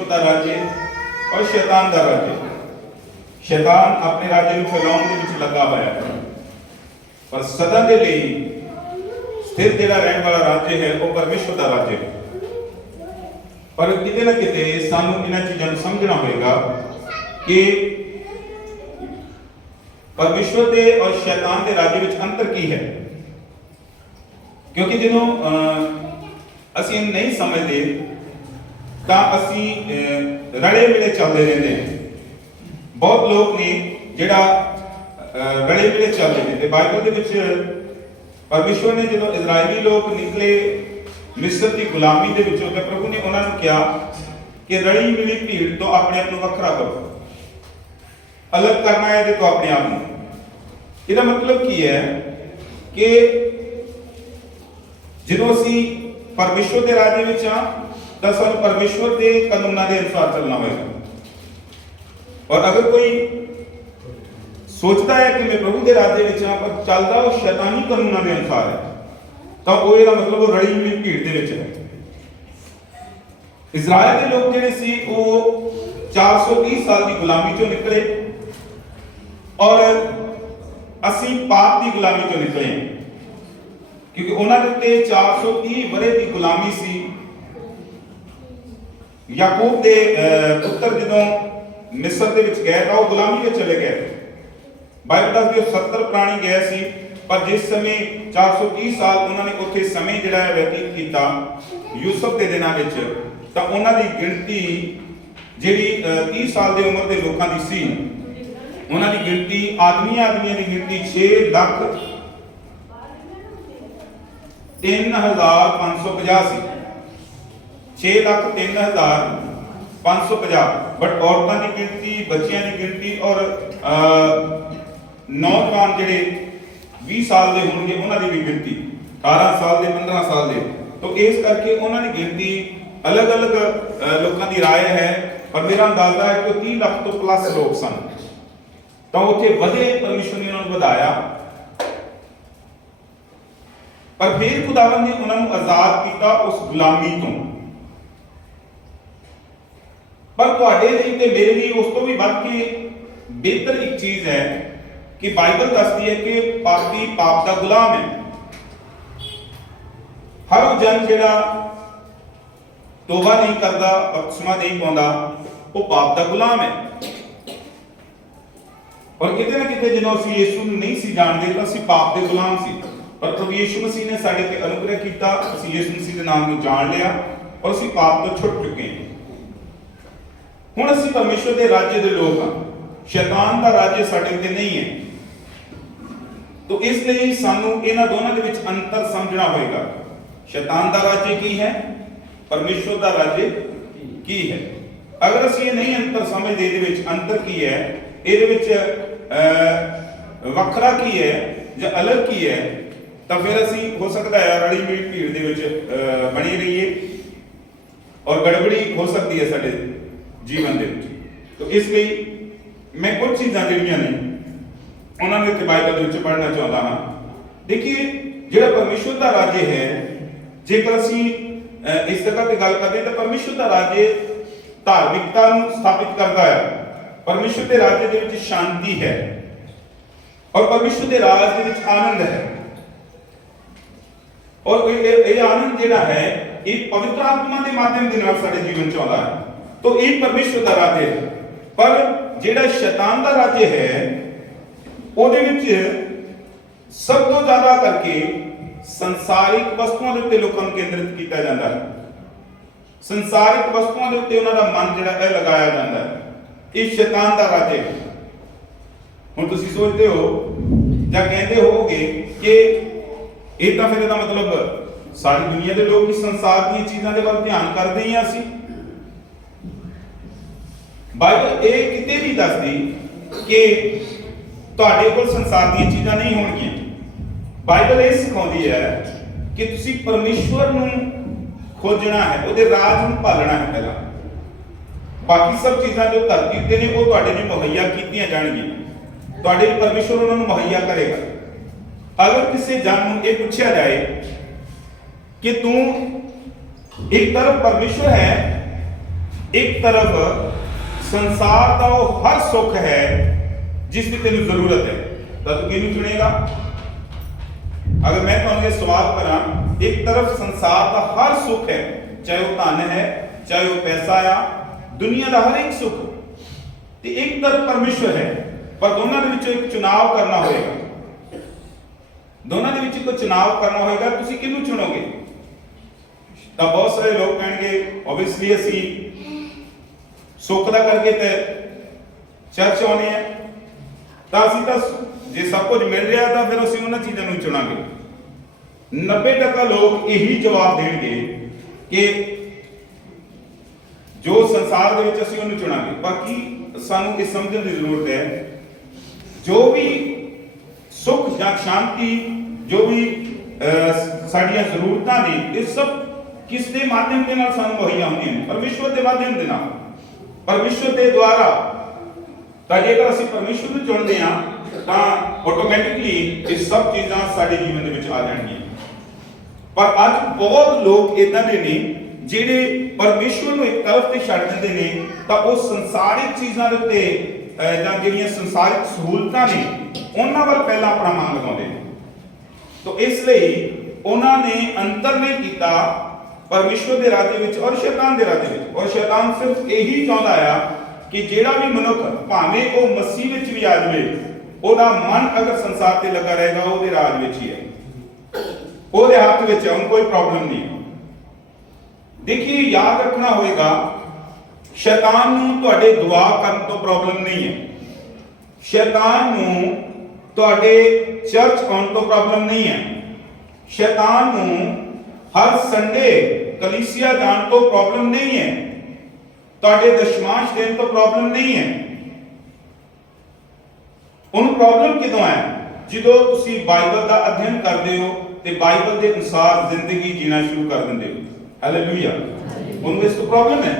परमेश्वर का राज्य और शैतान का राज्य। शैतान अपने राज्य को फैलाने के विच लगा हुआ है, पर सदा के लिए स्थिर जिहड़ा रहने वाला राज्य है वो परमेश्वर का राज्य है। पर किते ना किते सानू इन्हां चीज़ां नूं समझना होएगा कि परमेश्वर के और शैतान के राज्य में अंतर की है, क्योंकि जो असी नहीं समझते तो असी रले मिले चलते रहते हैं। बहुत लोग ने जिहड़ा रले मिले चलते हैं। बाइबल के परमेश्वर ने जो इजरायली लोग निकले मिस्र की गुलामी के विचों, तो प्रभु ने उन्होंने कहा कि रली मिली भीड़ तो अपने आप को वखरा करो, अलग करना है तो अपने आप को। इसका मतलब की है कि जो असी परमेश्वर के राज्य में हाँ तो सानू परमेश्वर के कानूनों के अनुसार चलना होगा। और अगर कोई सोचता है कि मैं प्रभु के राज्य में हाँ पर चलता वो शैतानी कानूनों के अनुसार है, तो वो इसका मतलब वो रली मिली भीड़ के विच है। इजराइल के लोग जिहड़े सी वो 430 साल की गुलामी चों निकले और असी पाप की गुलामी चों निकले हैं, क्योंकि उन्होंने 430 वरे की गुलामी सी। याकूब के पुत्र जो मिस्र के विच गए तो गुलामी में चले गए। बाइबल दसदी 70 प्राणी गए सी, पर जिस समय 430 साल उन्होंने उत्थे समय जिहड़ा व्यतीत किया यूसुफ के दिनों में, तो उन्होंने गिनती जिहड़ी 30 साल की उम्र के लोगों की सी, उन्होंने गिनती आदमियों की गिनती 6,03,550 सी। 6,03,550। बट औरतों की गिनती, बच्चियों की गिनती और नौजवान जिहड़े 20 साल के होंगे उन्होंने भी गिनती 18 साल के 15 साल के। तो इस करके उन्होंने गिनती अलग अलग लोगों की राय है, पर मेरा अंदाजा है कि 30 लाख तो प्लस लोग सन। तो उत्थे वधे परमेश्वर ने उन्होंने वधाया, पर फिर खुदावन ने उन्होंने आजाद किया उस गुलामी तो। पर तुहाडे लई ते मेरे लिए उस तो भी बढ़ के बेहतर एक चीज है कि बाइबल दसदी है कि पापी पाप का गुलाम है। हर वो जन जिहड़ा तौबा नहीं करता, बपतिस्मा नहीं पाउंदा, वो पाप का गुलाम है। और किते ना किते जो असीं यीशु नूं नहीं सी जानदे तो असीं पाप के गुलाम सी, पर प्रभु यीशु मसीह ने साडे ते अनुग्रह किया, असीं यीशु मसीह के नाम को जान लिया और असीं पाप तो छुट चुके हैं। हुण असीं परमेश्वर के राज्य के लोग हाँ, शैतान का राज्य साडे ते नहीं है। तो इसलिए सानू इन्हां दोनों के विच अंतर समझना होगा। शैतान का राज्य की है, परमेश्वर का राज्य की है। अगर असीं ये नहीं अंतर समझदे, इहदे विच अंतर की है, इहदे विच वखरा की है या अलग की है, तो फिर असीं हो सकता है रली मिली भीड़ दे विच बनी रहिए और गड़बड़ी हो सकती है साडे जीवन दे विच। तो इसलिए मैं कुछ चीज़ां जिहड़ियां ने उन्होंने इत्थे बाइबल दे विच पढ़ना चाहता हाँ। देखिए जिहड़ा परमेश्वर का राज्य है, जेकर असीं इस जगह पे गल करते तो परमेश्वर का राज्य धार्मिकता नूं स्थापित करता है। परमेश्वर के राज्य दे विच शांति है और परमेश्वर के राज दे विच आनंद है। और ये आनंद जिहड़ा है ये पवित्र आत्मा के माध्यम दे नाल साडे जीवन च आउंदा है। तो ये परमेश्वर का राज्य है। पर जिहड़ा शैतान का राज्य है ਉਹਦੇ ਵਿੱਚ सब तो ज्यादा करके संसारिक वस्तुओं के उत्ते लोगों को केंद्रित किया जाता है। संसारिक वस्तुओं के उत्ते उन्हों का मन जिहड़ा है लगाया जाता है। ये शैतान का राज्य है। हुण तुसीं सोचते हो या कहते होगे कि ये तो फिर इसका मतलब सारी दुनिया के लोग इस संसार दी चीज़ों के वाल ध्यान करते ही असीं। बाइबल ये किते भी दसदी कि तुहाडे कोल संसार दी चीज़ां नहीं होणगियां। बाइबल ये सिखाउंदी है कि तुसीं परमेश्वर नूं खोजना है, उहदे राज नूं पालना है पहला। बाकी सब चीज़ां जो धरती ते ने वो तुहाडे लिए मुहैया कीतियां जाणगियां। तुहाडे लिए परमेश्वर उन्हां नूं मुहैया करेगा। अगर किसी जन नूं ये पूछा जाए कि तू एक तरफ परमेश्वर है ਇੱਕ ਤਰਫ ਸੰਸਾਰ ਦਾ ਉਹ ਹਰ ਸੁੱਖ ਹੈ ਜਿਸ ਦੀ ਤੈਨੂੰ ਜ਼ਰੂਰਤ ਹੈ, ਤਾਂ ਤੂੰ ਕਿਹਨੂੰ ਚੁਣੇਗਾ? ਅਗਰ ਮੈਂ ਤੁਹਾਨੂੰ ਇਹ ਸਵਾਲ ਕਰਾਂ, ਇੱਕ ਤਰਫ ਸੰਸਾਰ ਦਾ ਹਰ ਸੁੱਖ ਹੈ, ਚਾਹੇ ਉਹ ਧਨ ਹੈ, ਚਾਹੇ ਉਹ ਪੈਸਾ ਆ, ਦੁਨੀਆ ਦਾ ਹਰ ਇੱਕ ਸੁੱਖ, ਤੇ ਇੱਕ ਤਰਫ ਪਰਮੇਸ਼ਵਰ ਹੈ, ਪਰ ਦੋਨਾਂ ਦੇ ਵਿੱਚੋਂ ਇੱਕ ਚੁਣਾਵ ਕਰਨਾ ਹੋਏਗਾ। ਦੋਨਾਂ ਦੇ ਵਿੱਚ ਕੋਈ ਚੁਣਾਵ ਕਰਨਾ ਹੋਏਗਾ, ਤੁਸੀਂ ਕਿਹਨੂੰ ਚੁਣੋਗੇ? ਤਾਂ ਬਹੁਤ ਸਾਰੇ ਲੋਕ ਕਹਿਣਗੇ ਆਬਵੀਅਸਲੀ ਅਸੀਂ ਸੁੱਖ ਦਾ ਕਰਕੇ ਤੇ ਚਰਚ ਆਉਣੇ ਆ, ਤਾਂ ਅਸੀਂ ਤਾਂ ਜੇ ਸਭ ਕੁਝ ਮਿਲ ਰਿਹਾ ਤਾਂ ਫਿਰ ਅਸੀਂ ਉਹਨਾਂ ਚੀਜ਼ਾਂ ਨੂੰ ਚੁਣਾਂਗੇ। 90% ਲੋਕ ਇਹੀ ਜਵਾਬ ਦੇਣਗੇ ਕਿ ਜੋ ਸੰਸਾਰ ਦੇ ਵਿੱਚ ਅਸੀਂ ਉਹਨੂੰ ਚੁਣਾਂਗੇ। ਬਾਕੀ ਸਾਨੂੰ ਇਹ ਸਮਝਣ ਦੀ ਜ਼ਰੂਰਤ ਹੈ, ਜੋ ਵੀ ਸੁੱਖ ਜਾਂ ਸ਼ਾਂਤੀ, ਜੋ ਵੀ ਸਾਡੀਆਂ ਜ਼ਰੂਰਤਾਂ ਨੇ, ਇਹ ਸਭ ਕਿਸ ਦੇ ਮਾਧਿਅਮ ਦੇ ਨਾਲ ਸਾਨੂੰ ਮੁਹੱਈਆ ਹੁੰਦੀਆਂ ਨੇ? ਪਰਮੇਸ਼ਵਰ ਦੇ ਮਾਧਿਅਮ ਦੇ ਨਾਲ, ਪਰਮੇਸ਼ਵਰ ਦੇ ਦੁਆਰਾ। ਤਾਂ ਜੇਕਰ ਅਸੀਂ ਪਰਮੇਸ਼ਵਰ ਨੂੰ ਚੁਣਦੇ ਹਾਂ ਤਾਂ ਆਟੋਮੈਟਿਕਲੀ ਇਹ ਸਭ ਚੀਜ਼ਾਂ ਸਾਡੇ ਜੀਵਨ ਦੇ ਵਿੱਚ ਆ ਜਾਣਗੀਆਂ। ਪਰ ਅੱਜ ਬਹੁਤ ਲੋਕ ਇਦਾਂ ਦੇ ਨੇ ਜਿਹੜੇ ਪਰਮੇਸ਼ਵਰ ਨੂੰ ਇੱਕ ਤਰਫ ਤੇ ਛੱਡ ਦਿੰਦੇ ਨੇ, ਤਾਂ ਉਹ ਸੰਸਾਰਿਕ ਚੀਜ਼ਾਂ ਦੇ ਉੱਤੇ ਜਾਂ ਜਿਹੜੀਆਂ ਸੰਸਾਰਿਕ ਸਹੂਲਤਾਂ ਨੇ ਉਹਨਾਂ ਵੱਲ ਪਹਿਲਾਂ ਆਪਣਾ ਮਨ ਲਗਾਉਂਦੇ ਨੇ। ਤਾਂ ਇਸ ਲਈ ਉਹਨਾਂ ਨੇ ਅੰਤਰ ਨਹੀਂ ਕੀਤਾ ਪਰਮੇਸ਼ਵਰ ਦੇ ਰਾਜ ਵਿੱਚ ਔਰ ਸ਼ੈਤਾਨ ਦੇ ਰਾਜ ਵਿੱਚ। ਔਰ ਸ਼ੈਤਾਨ ਸਿਰਫ ਇਹੀ ਚਾਹੁੰਦਾ ਆ ਕਿ ਜਿਹੜਾ ਵੀ ਮਨੁੱਖ ਭਾਵੇਂ ਉਹ ਮਸੀਹ ਵਿੱਚ ਵੀ ਆ ਜਾਵੇ, ਉਹਦਾ ਮਨ ਅਗਰ ਸੰਸਾਰ ਤੇ ਲੱਗਾ ਰਹੇਗਾ, ਉਹਦੇ ਰਾਜ ਵਿੱਚ ਹੀ ਹੈ, ਉਹਦੇ ਹੱਥ ਵਿੱਚ ਹੈ, ਉਹਨੂੰ ਕੋਈ ਪ੍ਰੋਬਲਮ ਨਹੀਂ। ਦੇਖिए, याद रखना होगा, शैतान नूं तुहाडे दुआ करन तो प्रॉब्लम नहीं है, शैतान नूं तुहाडे चर्च आउण तो प्रॉब्लम नहीं है, शैतान नूं हर संडे कलीसिया जाण तो प्रॉब्लम नहीं है, तुहाडे दशमांश देण तो प्रॉब्लम नहीं है। उन प्रॉब्लम किदों है? ਜਦੋਂ ਤੁਸੀਂ ਬਾਈਬਲ ਦਾ ਅਧਿਐਨ ਕਰਦੇ ਹੋ ਤੇ ਬਾਈਬਲ ਦੇ ਅਨੁਸਾਰ ਜ਼ਿੰਦਗੀ ਜੀਣਾ ਸ਼ੁਰੂ ਕਰ ਦਿੰਦੇ ਹੋ। हालेलुया। उनमें इसको प्रॉब्लम है।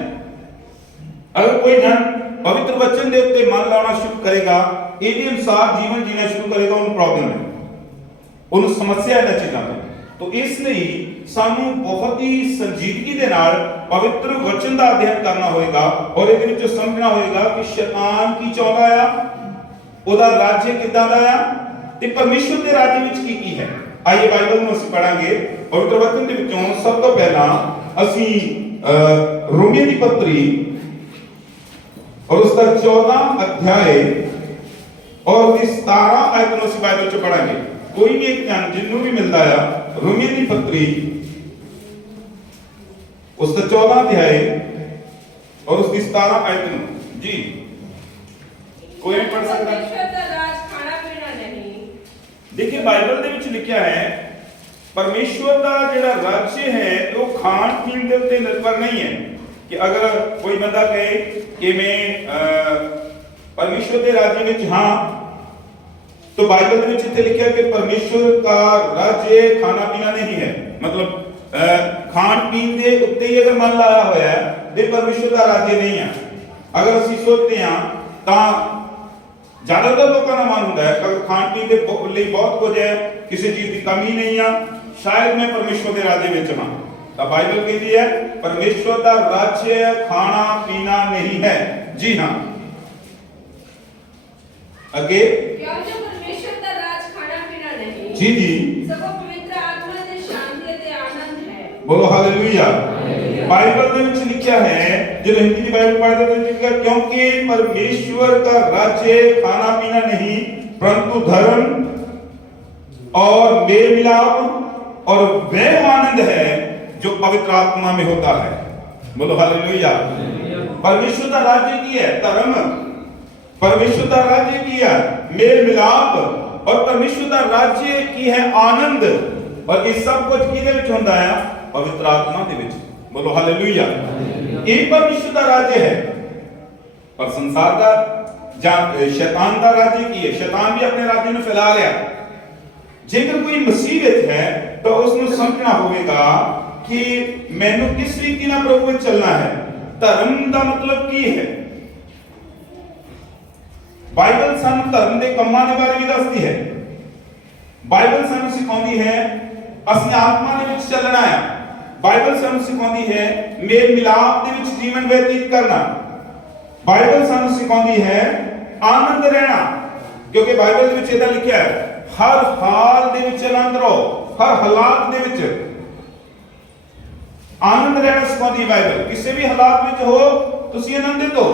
अगर कोई जन पवित्र वचन के उत्ते मन लाना शुरू करेगा, इहदे अनुसार जीवन जीना शुरू करेगा, उन्हें प्रॉब्लम है, उन्हें समस्या है चीज़ों में। तो इसलिए सानू बहुत ही संजीदगी के नाल पवित्र वचन का अध्ययन करना होगा और इहदे विच समझना होगा कि शैतान की चाहुंदा आ, ओहदा राज्य किदां दा आ ते परमेश्वर के राज्य विच की है। आइए बाइबल में ਅਸੀਂ ਪੜਾਂਗੇ ਪਵਿੱਤਰ ਵਚਨ ਦੇ ਵਿੱਚੋਂ। ਸਭ ਤੋਂ ਪਹਿਲਾਂ ਅਸੀਂ ਰੋਮੀਆਂ ਦੀ ਪੱਤਰੀ और उसका 14 अध्याय और उसकी 17 आयत ਨੂੰ ਅਸੀਂ ਬਾਈਬਲ ਚ ਪੜਾਂਗੇ। ਕੋਈ ਵੀ ਇੱਕ ਜਨ ਜਿੰਨੂੰ ਵੀ ਮਿਲਦਾ ਆ ਰੋਮੀਆਂ ਦੀ ਪੱਤਰੀ उसका 14 अध्याय और उसकी 17 आयत ਨੂੰ जी कोई भी पढ़ सकता है। देखिए, बाइबल ਦੇ ਵਿੱਚ ਲਿਖਿਆ ਹੈ परमेश्वर का ਜਿਹੜਾ राज्य है वो खान पीन के उत्ते निर्भर नहीं है कि अगर कोई बंदा कहे कि मैं परमेश्वर के राज्य में हाँ, तो बाइबल ਦੇ ਵਿੱਚ ਇੱਥੇ ਲਿਖਿਆ कि परमेश्वर का राज्य खाना पीना नहीं है, मतलब खान पीन के उत्ते ही अगर मन लाया होया है तो परमेश्वर का राज्य नहीं है। अगर ਅਸੀਂ सोचते हैं ਤਾਂ ज्यादातर लोगों का मन होता है अगर खान पीन के लिए बहुत कुछ है, किसी चीज की कमी नहीं है, शायद मैं परमेश्वर के राज्य में हाँ। तो बाइबल कहती है परमेश्वर का राज्य खाना पीना नहीं है। जी हाँ, आगे परमेश्वर का राज खाना पीना नहीं, जी जी, सब पवित्र आत्मा से शांति ते आनंद है। बोलो हालेलुया। बाइबल में ਵਿੱਚ ਲਿਖਿਆ ਹੈ, जो हिंदी की बाइबल पढ़ते तो लिखा क्योंकि परमेश्वर का राज्य खाना पीना नहीं परंतु धर्म और मेल मिलाप और वह आनंद है जो पवित्र आत्मा में होता है। बोलो हालेलुया। परमेश्वर का राज्य की है धर्म, परमेश्वर का राज्य की है मेल मिलाप और परमेश्वर का राज्य की है आनंद, और ये सब कुछ किहदे विच हुंदा है? पवित्र आत्मा दे विच। बोलो हालेलुया। ये परमेश्वर का राज्य है। और संसार का शैतान का राज्य की है, शैतान भी अपने राज्य में फैला लिया। जेकर कोई मसीह विच है तो उसने समझना होगा कि मैनू किस रीति नाल प्रभु विच चलना है। धर्म का मतलब की है? बाइबल सानू धर्म के कामां के बारे में दसदी है। बाइबल सानू सिखाउंदी है असि आत्मा दे विच चलना है। ਬਾਈਬਲ ਸਾਨੂੰ ਸਿਖਾਉਂਦੀ ਹੈ ਮੇਲ ਮਿਲਾਪ ਦੇ ਵਿੱਚ ਜੀਵਨ ਬਤੀਤ ਕਰਨਾ। ਬਾਈਬਲ ਸਾਨੂੰ ਸਿਖਾਉਂਦੀ ਹੈ ਆਨੰਦ ਰਹਿਣਾ, ਕਿਉਂਕਿ ਬਾਈਬਲ ਦੇ ਵਿੱਚ ਇਹਦਾ ਲਿਖਿਆ ਹੈ ਹਰ ਹਾਲ ਦੇ ਵਿੱਚ ਆਨੰਦ ਰਹੋ, ਹਰ ਹਾਲਾਤ ਦੇ ਵਿੱਚ ਆਨੰਦ ਰਹਿਣਾ ਸਿਖਾਉਂਦੀ ਹੈ ਬਾਈਬਲ। ਕਿਸੇ ਵੀ ਹਾਲਾਤ ਵਿੱਚ ਹੋ ਤੁਸੀਂ ਆਨੰਦਿਤ ਹੋ,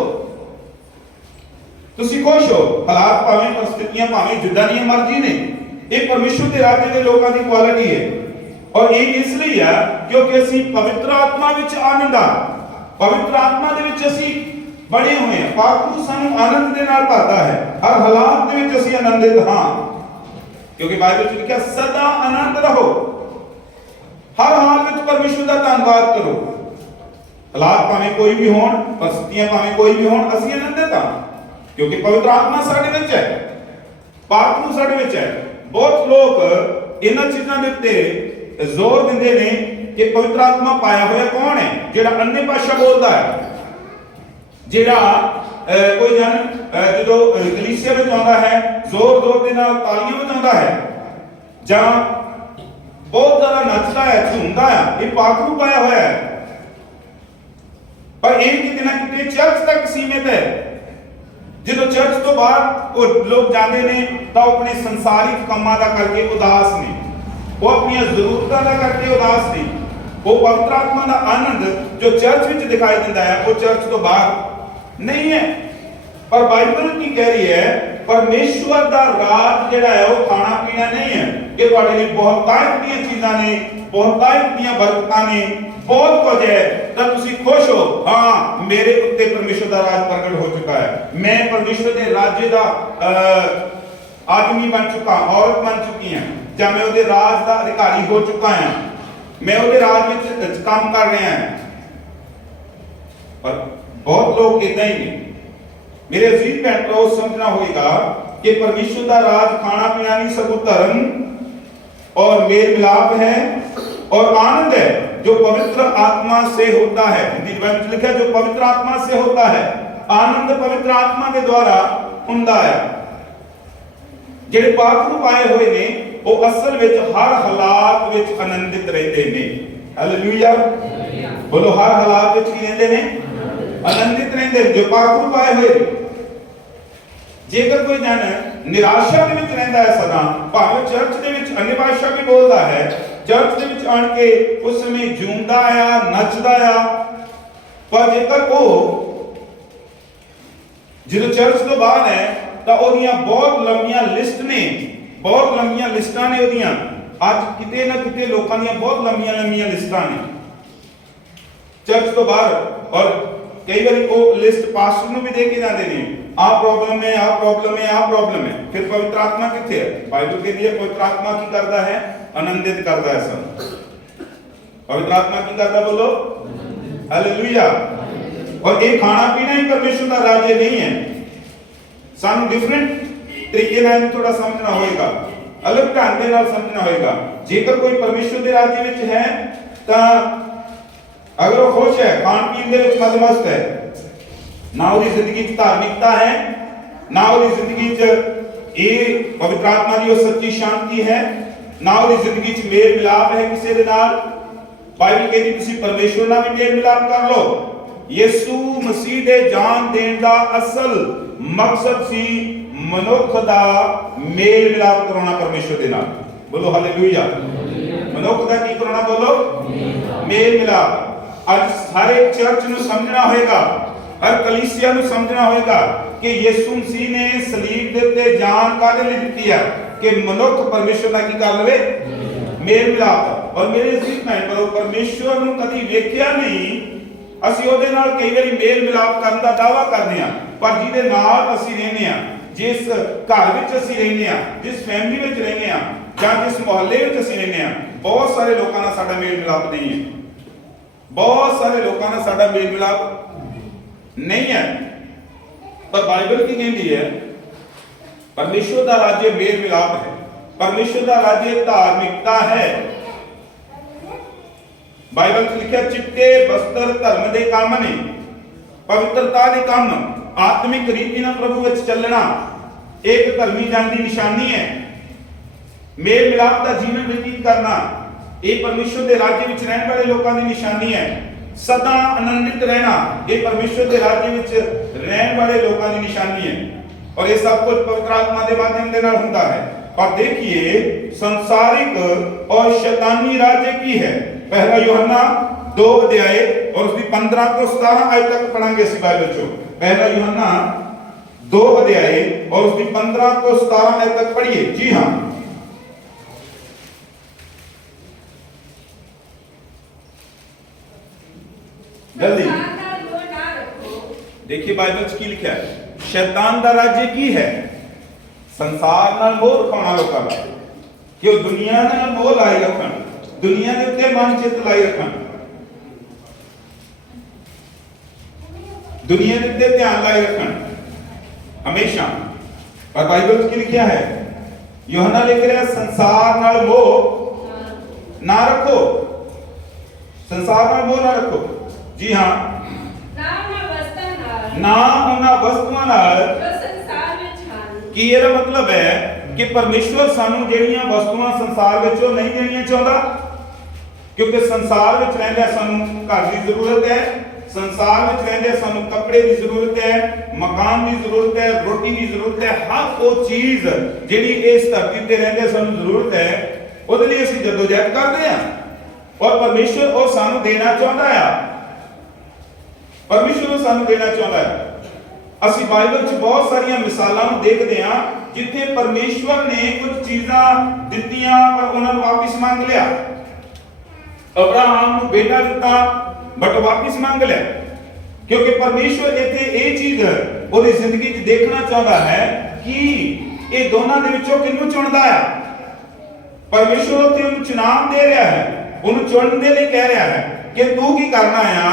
ਤੁਸੀਂ ਖੁਸ਼ ਹੋ। ਹਾਲਾਤ ਭਾਵੇਂ ਪਰਿਸਥਿਤੀਆਂ ਭਾਵੇਂ ਜਿੱਦਾਂ ਦੀਆਂ ਮਰਜ਼ੀ ਨੇ, ਇਹ ਪਰਮੇਸ਼ਵਰ ਦੇ ਰਾਜ ਦੇ ਲੋਕਾਂ ਦੀ ਕੁਆਲਿਟੀ ਹੈ। ਔਰ ਇਹ ਇਸ ਲਈ ਆ ਕਿਉਂਕਿ ਅਸੀਂ ਪਵਿੱਤਰ ਆਤਮਾ ਵਿੱਚ ਆਨੰਦ ਆ, ਪਵਿੱਤਰ ਆਤਮਾ ਦੇ ਵਿੱਚ ਅਸੀਂ ਬਣੇ ਹੋਏ ਹਾਂ। ਪਾਕ ਨੂੰ ਸਾਨੂੰ ਆਨੰਦ ਦੇ ਨਾਲ ਭਰਦਾ ਹੈ, ਹਰ ਹਾਲਾਤ ਦੇ ਵਿੱਚ ਅਸੀਂ ਆਨੰਦਿਤ ਹਾਂ, ਕਿਉਂਕਿ ਬਾਈਬਲ ਵਿੱਚ ਲਿਖਿਆ ਸਦਾ ਆਨੰਦ ਰਹੋ, ਹਰ ਹਾਲ ਵਿੱਚ ਪਰਮੇਸ਼ਵਰ ਦਾ ਧੰਨਵਾਦ ਕਰੋ। ਹਾਲਾਤ ਭਾਵੇਂ ਕੋਈ ਵੀ ਹੋਣ, ਪਰਿਸਥਿਤੀਆਂ ਭਾਵੇਂ ਕੋਈ ਵੀ ਹੋਣ, ਅਸੀਂ ਆਨੰਦਿਤ ਹਾਂ ਕਿਉਂਕਿ ਪਵਿੱਤਰ ਆਤਮਾ ਸਾਡੇ ਵਿੱਚ ਹੈ, ਪਾਕ ਨੂੰ ਸਾਡੇ ਵਿੱਚ ਹੈ। ਬਹੁਤ ਲੋਕ ਇਹਨਾਂ ਚੀਜ਼ਾਂ ਦੇ ਉੱਤੇ ਜ਼ੋਰ ਦਿੰਦੇ ਨੇ ਕਿ ਪਵਿੱਤਰ ਆਤਮਾ ਪਾਇਆ ਹੋਇਆ ਕੌਣ ਹੈ? ਜਿਹੜਾ ਅੰਨੇ ਭਾਸ਼ਾ ਬੋਲਦਾ ਹੈ, ਜਿਹੜਾ ਕੋਈ ਜਨ ਜਦੋਂ ਕਲੀਸਿਆ ਵਿੱਚ ਆਉਂਦਾ ਹੈ ਜ਼ੋਰ ਦੇ ਨਾਲ ਤਾਲੀਆਂ ਵਜਾਉਂਦਾ ਹੈ ਜਾਂ ਬਹੁਤ ਜ਼ਿਆਦਾ ਨੱਚਦਾ ਹੈ, ਝੂਮਦਾ ਹੈ, ਇਹ ਪਾਕ ਨੂੰ ਪਾਇਆ ਹੋਇਆ ਹੈ। ਪਰ ਇਹ ਕਿਤੇ ਨਾ ਕਿਤੇ ਚਰਚ ਤੱਕ ਸੀਮਿਤ ਹੈ। ਜਦੋਂ ਚਰਚ ਤੋਂ ਬਾਹਰ ਉਹ ਲੋਕ ਜਾਂਦੇ ਨੇ ਤਾਂ ਉਹ ਆਪਣੇ ਸੰਸਾਰਿਕ ਕੰਮਾਂ ਦਾ ਕਰਕੇ ਉਦਾਸ ਨੇ, ਉਹ ਆਪਣੀਆਂ ਜ਼ਰੂਰਤਾਂ ਦਾ ਕਰਕੇ ਉਦਾਸ ਨੇ। ਉਹ ਪਵਿੱਤਰ ਆਤਮਾ ਦਾ ਆਨੰਦ ਜੋ ਚਰਚ ਵਿੱਚ ਦਿਖਾਈ ਦਿੰਦਾ ਹੈ ਉਹ ਚਰਚ ਤੋਂ ਬਾਹਰ ਨਹੀਂ ਹੈ। ਪਰ ਬਾਈਬਲ ਕੀ ਕਹਿ ਰਹੀ ਹੈ? ਪਰਮੇਸ਼ਵਰ ਦਾ ਰਾਜ ਜਿਹੜਾ ਹੈ ਉਹ ਖਾਣਾ ਪੀਣਾ ਨਹੀਂ ਹੈ ਕਿ ਤੁਹਾਡੇ ਲਈ ਬਹੁਤਾਇਤ ਦੀਆਂ ਚੀਜ਼ਾਂ ਨੇ, ਬਹੁਤਾਇਤ ਦੀਆਂ ਬਰਕਤਾਂ ਨੇ, ਬਹੁਤ ਕੁਝ ਹੈ ਤਾਂ ਤੁਸੀਂ ਖੁਸ਼ ਹੋ। ਹਾਂ, ਮੇਰੇ ਉੱਤੇ ਪਰਮੇਸ਼ਵਰ ਦਾ ਰਾਜ ਪ੍ਰਗਟ ਹੋ ਚੁੱਕਾ ਹੈ, ਮੈਂ ਪਰਮੇਸ਼ਵਰ ਦੇ ਰਾਜ ਦਾ ਆਦਮੀ ਬਣ ਚੁੱਕਾ, ਔਰਤ ਬਣ ਚੁੱਕੀ ਹਾਂ, ਜਾਂ ਮੈਂ ਉਹਦੇ ਰਾਜ ਦਾ ਅਧਿਕਾਰੀ ਹੋ ਚੁੱਕਾ ਹਾਂ, ਮੈਂ ਉਹਦੇ ਰਾਜ ਵਿੱਚ ਕੰਮ ਕਰ ਰਿਹਾ ਹਾਂ। ਪਰ ਬਹੁਤ ਲੋਕ ਇਦਾਂ ਹੀ ਨੇ। ਮੇਰੇ ਅਜ਼ੀਜ਼ ਭੈਣ ਭਰਾਓ, ਸਮਝਣਾ ਹੋਏਗਾ कि परमेश्वर का राज खाना पीना नहीं सगुण धर्म और मेल मिलाप है और आनंद है जो पवित्र आत्मा से होता है। हिंदी बाइबल में लिखा है जो पवित्र आत्मा से होता है। आनंद पवित्र आत्मा के द्वारा हुंदा है। ਜਿਹੜੇ ਪਾਕ ਨੂੰ ਪਾਏ ਹੋਏ ਨੇ ਉਹ ਅਸਲ ਵਿੱਚ ਹਰ ਹਾਲਾਤ ਵਿੱਚ ਆਨੰਦਿਤ ਰਹਿੰਦੇ ਨੇ। ਹਾਲੇਲੂਇਆ, ਬੋਲੋ, ਹਰ ਹਾਲਾਤ ਵਿੱਚ ਕੀ ਰਹਿੰਦੇ ਨੇ? ਆਨੰਦਿਤ ਰਹਿੰਦੇ ਨੇ ਜੋ ਪਾਕ ਨੂੰ ਪਾਏ ਹੋਏ। ਜੇਕਰ ਕੋਈ ਜਨ ਨਿਰਾਸ਼ਾ ਦੇ ਵਿੱਚ ਰਹਿੰਦਾ ਹੈ ਸਦਾ, ਭਾਵੇਂ ਚਰਚ ਦੇ ਵਿੱਚ ਅਨਿ ਭਾਸ਼ਾ ਵੀ ਬੋਲਦਾ ਹੈ, ਚਰਚ ਦੇ ਵਿੱਚ ਆਣ ਕੇ ਉਸ ਸਮੇਂ ਝੂਮਦਾ ਆ, ਨੱਚਦਾ ਆ, ਪਰ ਜੇਕਰ ਉਹ ਜਦੋਂ ਚਰਚ ਤੋਂ ਬਾਹਰ ਹੈ ਤਾਂ ਉਹਦੀਆਂ ਬਹੁਤ ਲੰਮੀਆਂ ਲਿਸਟ ਨੇ, ਬਹੁਤ ਲੰਮੀਆਂ ਲਿਸਟਾਂ ਨੇ ਉਹਦੀਆਂ। ਅੱਜ ਕਿਤੇ ਨਾ ਕਿਤੇ ਲੋਕਾਂ ਦੀਆਂ ਬਹੁਤ ਲੰਮੀਆਂ ਲਿਸਟਾਂ ਨੇ ਚਰਚ ਤੋਂ ਬਾਹਰ, ਔਰ ਕਈ ਵਾਰੀ ਉਹ ਲਿਸਟ ਪਾਸਟਰ ਨੂੰ ਵੀ ਦੇ ਕੇ ਜਾਂਦੇ ਨੇ, ਆਹ ਪ੍ਰੋਬਲਮ ਹੈ, ਆਹ ਪ੍ਰੋਬਲਮ ਹੈ, ਆਹ ਪ੍ਰੋਬਲਮ ਹੈ। ਫਿਰ ਪਵਿੱਤਰ ਆਤਮਾ ਕਿੱਥੇ ਹੈ? ਬਾਈਬਲ ਕਹਿੰਦੀ ਹੈ ਪਵਿੱਤਰ ਆਤਮਾ ਕੀ ਕਰਦਾ ਹੈ? ਆਨੰਦਿਤ ਕਰਦਾ ਹੈ ਸਭ। ਪਵਿੱਤਰ ਆਤਮਾ ਕੀ ਕਰਦਾ? ਬੋਲੋ ਹਾਲੇਲੂਇਆ। ਔਰ ਇਹ ਖਾਣਾ ਪੀਣਾ ਹੀ ਪਰਮੇਸ਼ਰ ਦਾ ਰਾਜ ਨਹੀਂ ਹੈ। ਸਾਨੂੰ ਡਿਫਰੈਂਟ ਤਰੀਕੇ ਨਾਲ ਥੋੜਾ ਸਮਝਣਾ ਹੋਏਗਾ, ਅਲੱਗ ਢੰਗ ਦੇ ਨਾਲ ਸਮਝਣਾ ਹੋਏਗਾ। ਜੇਕਰ ਕੋਈ ਪਰਮੇਸ਼ਰ ਦੇ ਰਾਜ ਵਿੱਚ ਹੈ ਤਾਂ ਅਗਰ ਉਹ ਖੁਸ਼ ਹੈ, ਖਾਣ ਪੀਣ ਦੇ ਵਿੱਚ ਮਦਮਸਤ ਹੈ, ਨਾ ਉਹਦੀ ਜ਼ਿੰਦਗੀ 'ਚ ਧਾਰਮਿਕਤਾ ਹੈ, ਨਾ ਉਹਦੀ ਜ਼ਿੰਦਗੀ 'ਚ ਇਹ ਪਵਿੱਤਰ ਆਤਮਾ ਦੀ ਉਹ ਸੱਚੀ ਸ਼ਾਂਤੀ ਹੈ, ਨਾ ਉਹਦੀ ਜ਼ਿੰਦਗੀ 'ਚ ਮੇਲ ਮਿਲਾਪ ਹੈ ਕਿਸੇ ਦੇ ਨਾਲ। ਬਾਈਬਲ ਕਹਿੰਦੀ ਤੁਸੀਂ ਪਰਮੇਸ਼ਰ ਨਾਲ ਵੀ ਮੇਲ ਮਿਲਾਪ ਕਰ ਲਓ। ਯਿਸੂ ਮਸੀਹ ਦੇ ਜਾਨ ਦੇਣ ਦਾ ਅਸਲ ਮਕਸਦ ਸੀ ਮਨੁੱਖ ਦਾ ਮੇਲ ਮਿਲਾਪ ਕਰਾਉਣਾ ਪਰਮੇਸ਼ਰ ਦੇ ਨਾਲ। ਬੋਲੋ ਹਾਲੇਲੂਇਆ। ਮਨੁੱਖ ਦਾ ਕੀ ਕਰਾਉਣਾ? ਬੋਲੋ ਮੇਲ ਮਿਲਾਪ। ਅੱਜ ਸਾਰੇ ਚਰਚ ਨੂੰ ਸਮਝਣਾ ਹੋਏਗਾ, ਹਰ ਕਲੀਸਿਆ ਨੂੰ ਸਮਝਣਾ ਹੋਏਗਾ ਕਿ ਯਿਸੂ ਮਸੀਹ ਨੇ ਸਲੀਬ ਦੇ ਉੱਤੇ ਜਾਨ ਕਾਹਦੇ ਲਈ ਦਿੱਤੀ ਹੈ? ਕਿ ਮਨੁੱਖ ਪਰਮੇਸ਼ਰ ਨਾਲ ਕੀ ਕਰ ਲਵੇ? ਮੇਲ ਮਿਲਾਪ। ਔਰ ਮੇਰੇ ਅਜ਼ੀਜ਼ ਭੈਣ ਭਰਾਵੋ, ਪਰਮੇਸ਼ਰ ਨੂੰ ਕਦੀ ਵੇਖਿਆ ਨਹੀਂ। ਅਸੀਂ ਉਹਦੇ ਨਾਲ ਕਈ ਵਾਰੀ ਮੇਲ ਮਿਲਾਪ ਕਰਨ ਦਾ ਦਾਅਵਾ ਕਰਦੇ ਹਾਂ, ਪਰ ਜਿਹਦੇ ਨਾਲ ਅਸੀਂ ਰਹਿੰਦੇ ਹਾਂ, ਜਿਸ ਘਰ ਵਿੱਚ ਅਸੀਂ ਰਹਿੰਦੇ ਹਾਂ, ਜਿਸ ਫੈਮਿਲੀ ਵਿੱਚ ਰਹਿੰਦੇ ਹਾਂ, ਜਾਂ ਜਿਸ ਮੁਹੱਲੇ ਵਿੱਚ ਅਸੀਂ ਰਹਿੰਦੇ ਹਾਂ, ਬਹੁਤ ਸਾਰੇ ਲੋਕਾਂ ਨਾਲ ਸਾਡਾ ਮੇਲ ਮਿਲਾਪ ਨਹੀਂ ਹੈ। ਬਹੁਤ ਸਾਰੇ ਲੋਕਾਂ ਨਾਲ ਸਾਡਾ ਮੇਲ ਮਿਲਾਪ ਨਹੀਂ ਹੈ। ਪਰ ਬਾਈਬਲ ਕੀ ਕਹਿੰਦੀ ਹੈ? ਪਰਮੇਸ਼ਰ ਦਾ ਰਾਜ ਮੇਲ ਮਿਲਾਪ ਹੈ। ਪਰਮੇਸ਼ਰ ਦਾ ਰਾਜ ਧਾਰਮਿਕਤਾ ਹੈ। ਬਾਈਬਲ 'ਚ ਲਿਖਿਆ ਚਿੱਟੇ ਬਸਤਰ ਧਰਮ ਦੇ ਕੰਮ ਨੇ, ਪਵਿੱਤਰਤਾ ਦੇ ਕੰਮ, ਆਤਮਿਕ ਰੀਤੀ ਨਾਲ ਪ੍ਰਭੂ ਵਿੱਚ ਚੱਲਣਾ ਇੱਕ ਧਰਮੀ ਜਨ ਦੀ ਨਿਸ਼ਾਨੀ ਹੈ। ਮੇਲ ਮਿਲਾਪ ਦਾ ਜੀਵਨ ਬਤੀਤ ਕਰਨਾ ਇਹ ਪਰਮੇਸ਼ਵਰ ਦੇ ਰਾਜ ਵਿੱਚ ਰਹਿਣ ਵਾਲੇ ਲੋਕਾਂ ਦੀ ਨਿਸ਼ਾਨੀ ਹੈ। ਸਦਾ ਆਨੰਦਿਤ ਰਹਿਣਾ ਇਹ ਪਰਮੇਸ਼ਵਰ ਦੇ ਰਾਜ ਵਿੱਚ ਰਹਿਣ ਵਾਲੇ ਲੋਕਾਂ ਦੀ ਨਿਸ਼ਾਨੀ ਹੈ। और ये सब कुछ पवित्र आत्मा के माध्यम से होता है। और देखिए संसारिक और शैतानी राज्य की है। पहला यूहन्ना 2 अध्याय और उसकी 15 से 17 आयत तक पढ़ेंगे इस बाइबल को। पहला यूहन्ना 2 अध्याय और उसकी 15 से 17 आयत तक पढ़िए। जी हाँ, जल्दी देखिए बाइबल की लिखा है। शैतान का राज्य की है संसार नाल मोह रखना लोकां दा कि वो दुनिया नाल मोह लाई रखन, दुनिया के उत्ते मन चित लाई रखन, दुनिया के उत्ते ध्यान लाई रखन हमेशा। और बाइबल की लिखा है यूहन्ना लिख रहा है संसार नाल मोह ना रखो, संसार नाल मोह ना रखो। जी हाँ, ना उन्हां वस्तुआं नाल कि ਇਹਦਾ मतलब है कि परमेश्वर सानू ਜਿਹੜੀਆਂ ਵਸਤੂਆਂ ਸੰਸਾਰ ਵਿੱਚੋਂ ਨਹੀਂ ਦੇਣੀਆਂ ਚਾਹੁੰਦਾ, क्योंकि संसार ਵਿੱਚ ਰਹਿੰਦਿਆਂ ਸਾਨੂੰ ਘਰ ਦੀ ਜ਼ਰੂਰਤ ਹੈ, संसार ਵਿੱਚ ਰਹਿੰਦਿਆਂ ਸਾਨੂੰ ਕੱਪੜੇ ਦੀ ਜ਼ਰੂਰਤ ਹੈ, ਮਕਾਨ ਦੀ ਜ਼ਰੂਰਤ ਹੈ, ਰੋਟੀ ਦੀ ਜ਼ਰੂਰਤ ਹੈ। ਹਰ ਉਹ ਚੀਜ਼ ਜਿਹੜੀ ਇਸ ਧਰਤੀ ਤੇ ਰਹਿੰਦਿਆਂ ਸਾਨੂੰ ਜ਼ਰੂਰਤ ਹੈ, ਉਹਦੇ ਲਈ ਅਸੀਂ ਜਦੋਜਹਿਦ ਕਰਦੇ ਹਾਂ। ਔਰ ਪਰਮੇਸ਼ਰ ਉਹ ਸਾਨੂੰ ਦੇਣਾ ਚਾਹੁੰਦਾ ਹੈ, परमेश्वर सानू देना चाहता है। ਅਸੀਂ ਬਾਈਬਲ 'ਚ ਬਹੁਤ ਸਾਰੀਆਂ ਮਿਸਾਲਾਂ ਨੂੰ ਦੇਖਦੇ ਹਾਂ ਜਿੱਥੇ ਪਰਮੇਸ਼ਵਰ ਨੇ ਕੁਝ ਚੀਜ਼ਾਂ ਦਿੱਤੀਆਂ ਪਰ ਉਹਨਾਂ ਨੂੰ ਵਾਪਸ ਮੰਗ ਲਿਆ। ਅਬਰਾਹਮ ਨੂੰ ਬੇਟਾ ਦਿੱਤਾ ਬਟ ਵਾਪਸ ਮੰਗ ਲਿਆ, ਕਿਉਂਕਿ ਪਰਮੇਸ਼ਵਰ ਇੱਥੇ ਇਹ ਚੀਜ਼ ਉਹਦੀ ਜ਼ਿੰਦਗੀ 'ਚ ਦੇਖਣਾ ਚਾਹੁੰਦਾ ਹੈ ਕਿ ਇਹ ਦੋਨਾਂ ਦੇ ਵਿੱਚੋਂ ਕਿਹਨੂੰ ਚੁਣਦਾ ਹੈ। ਪਰਮੇਸ਼ਵਰ ਉੱਥੇ ਉਹਨੂੰ ਚੁਣਾਵ ਦੇ ਰਿਹਾ ਹੈ, ਉਹਨੂੰ ਚੁਣਨ ਦੇ ਲਈ ਕਹਿ ਰਿਹਾ ਹੈ ਕਿ ਤੂੰ ਕੀ ਕਰਨਾ ਆ,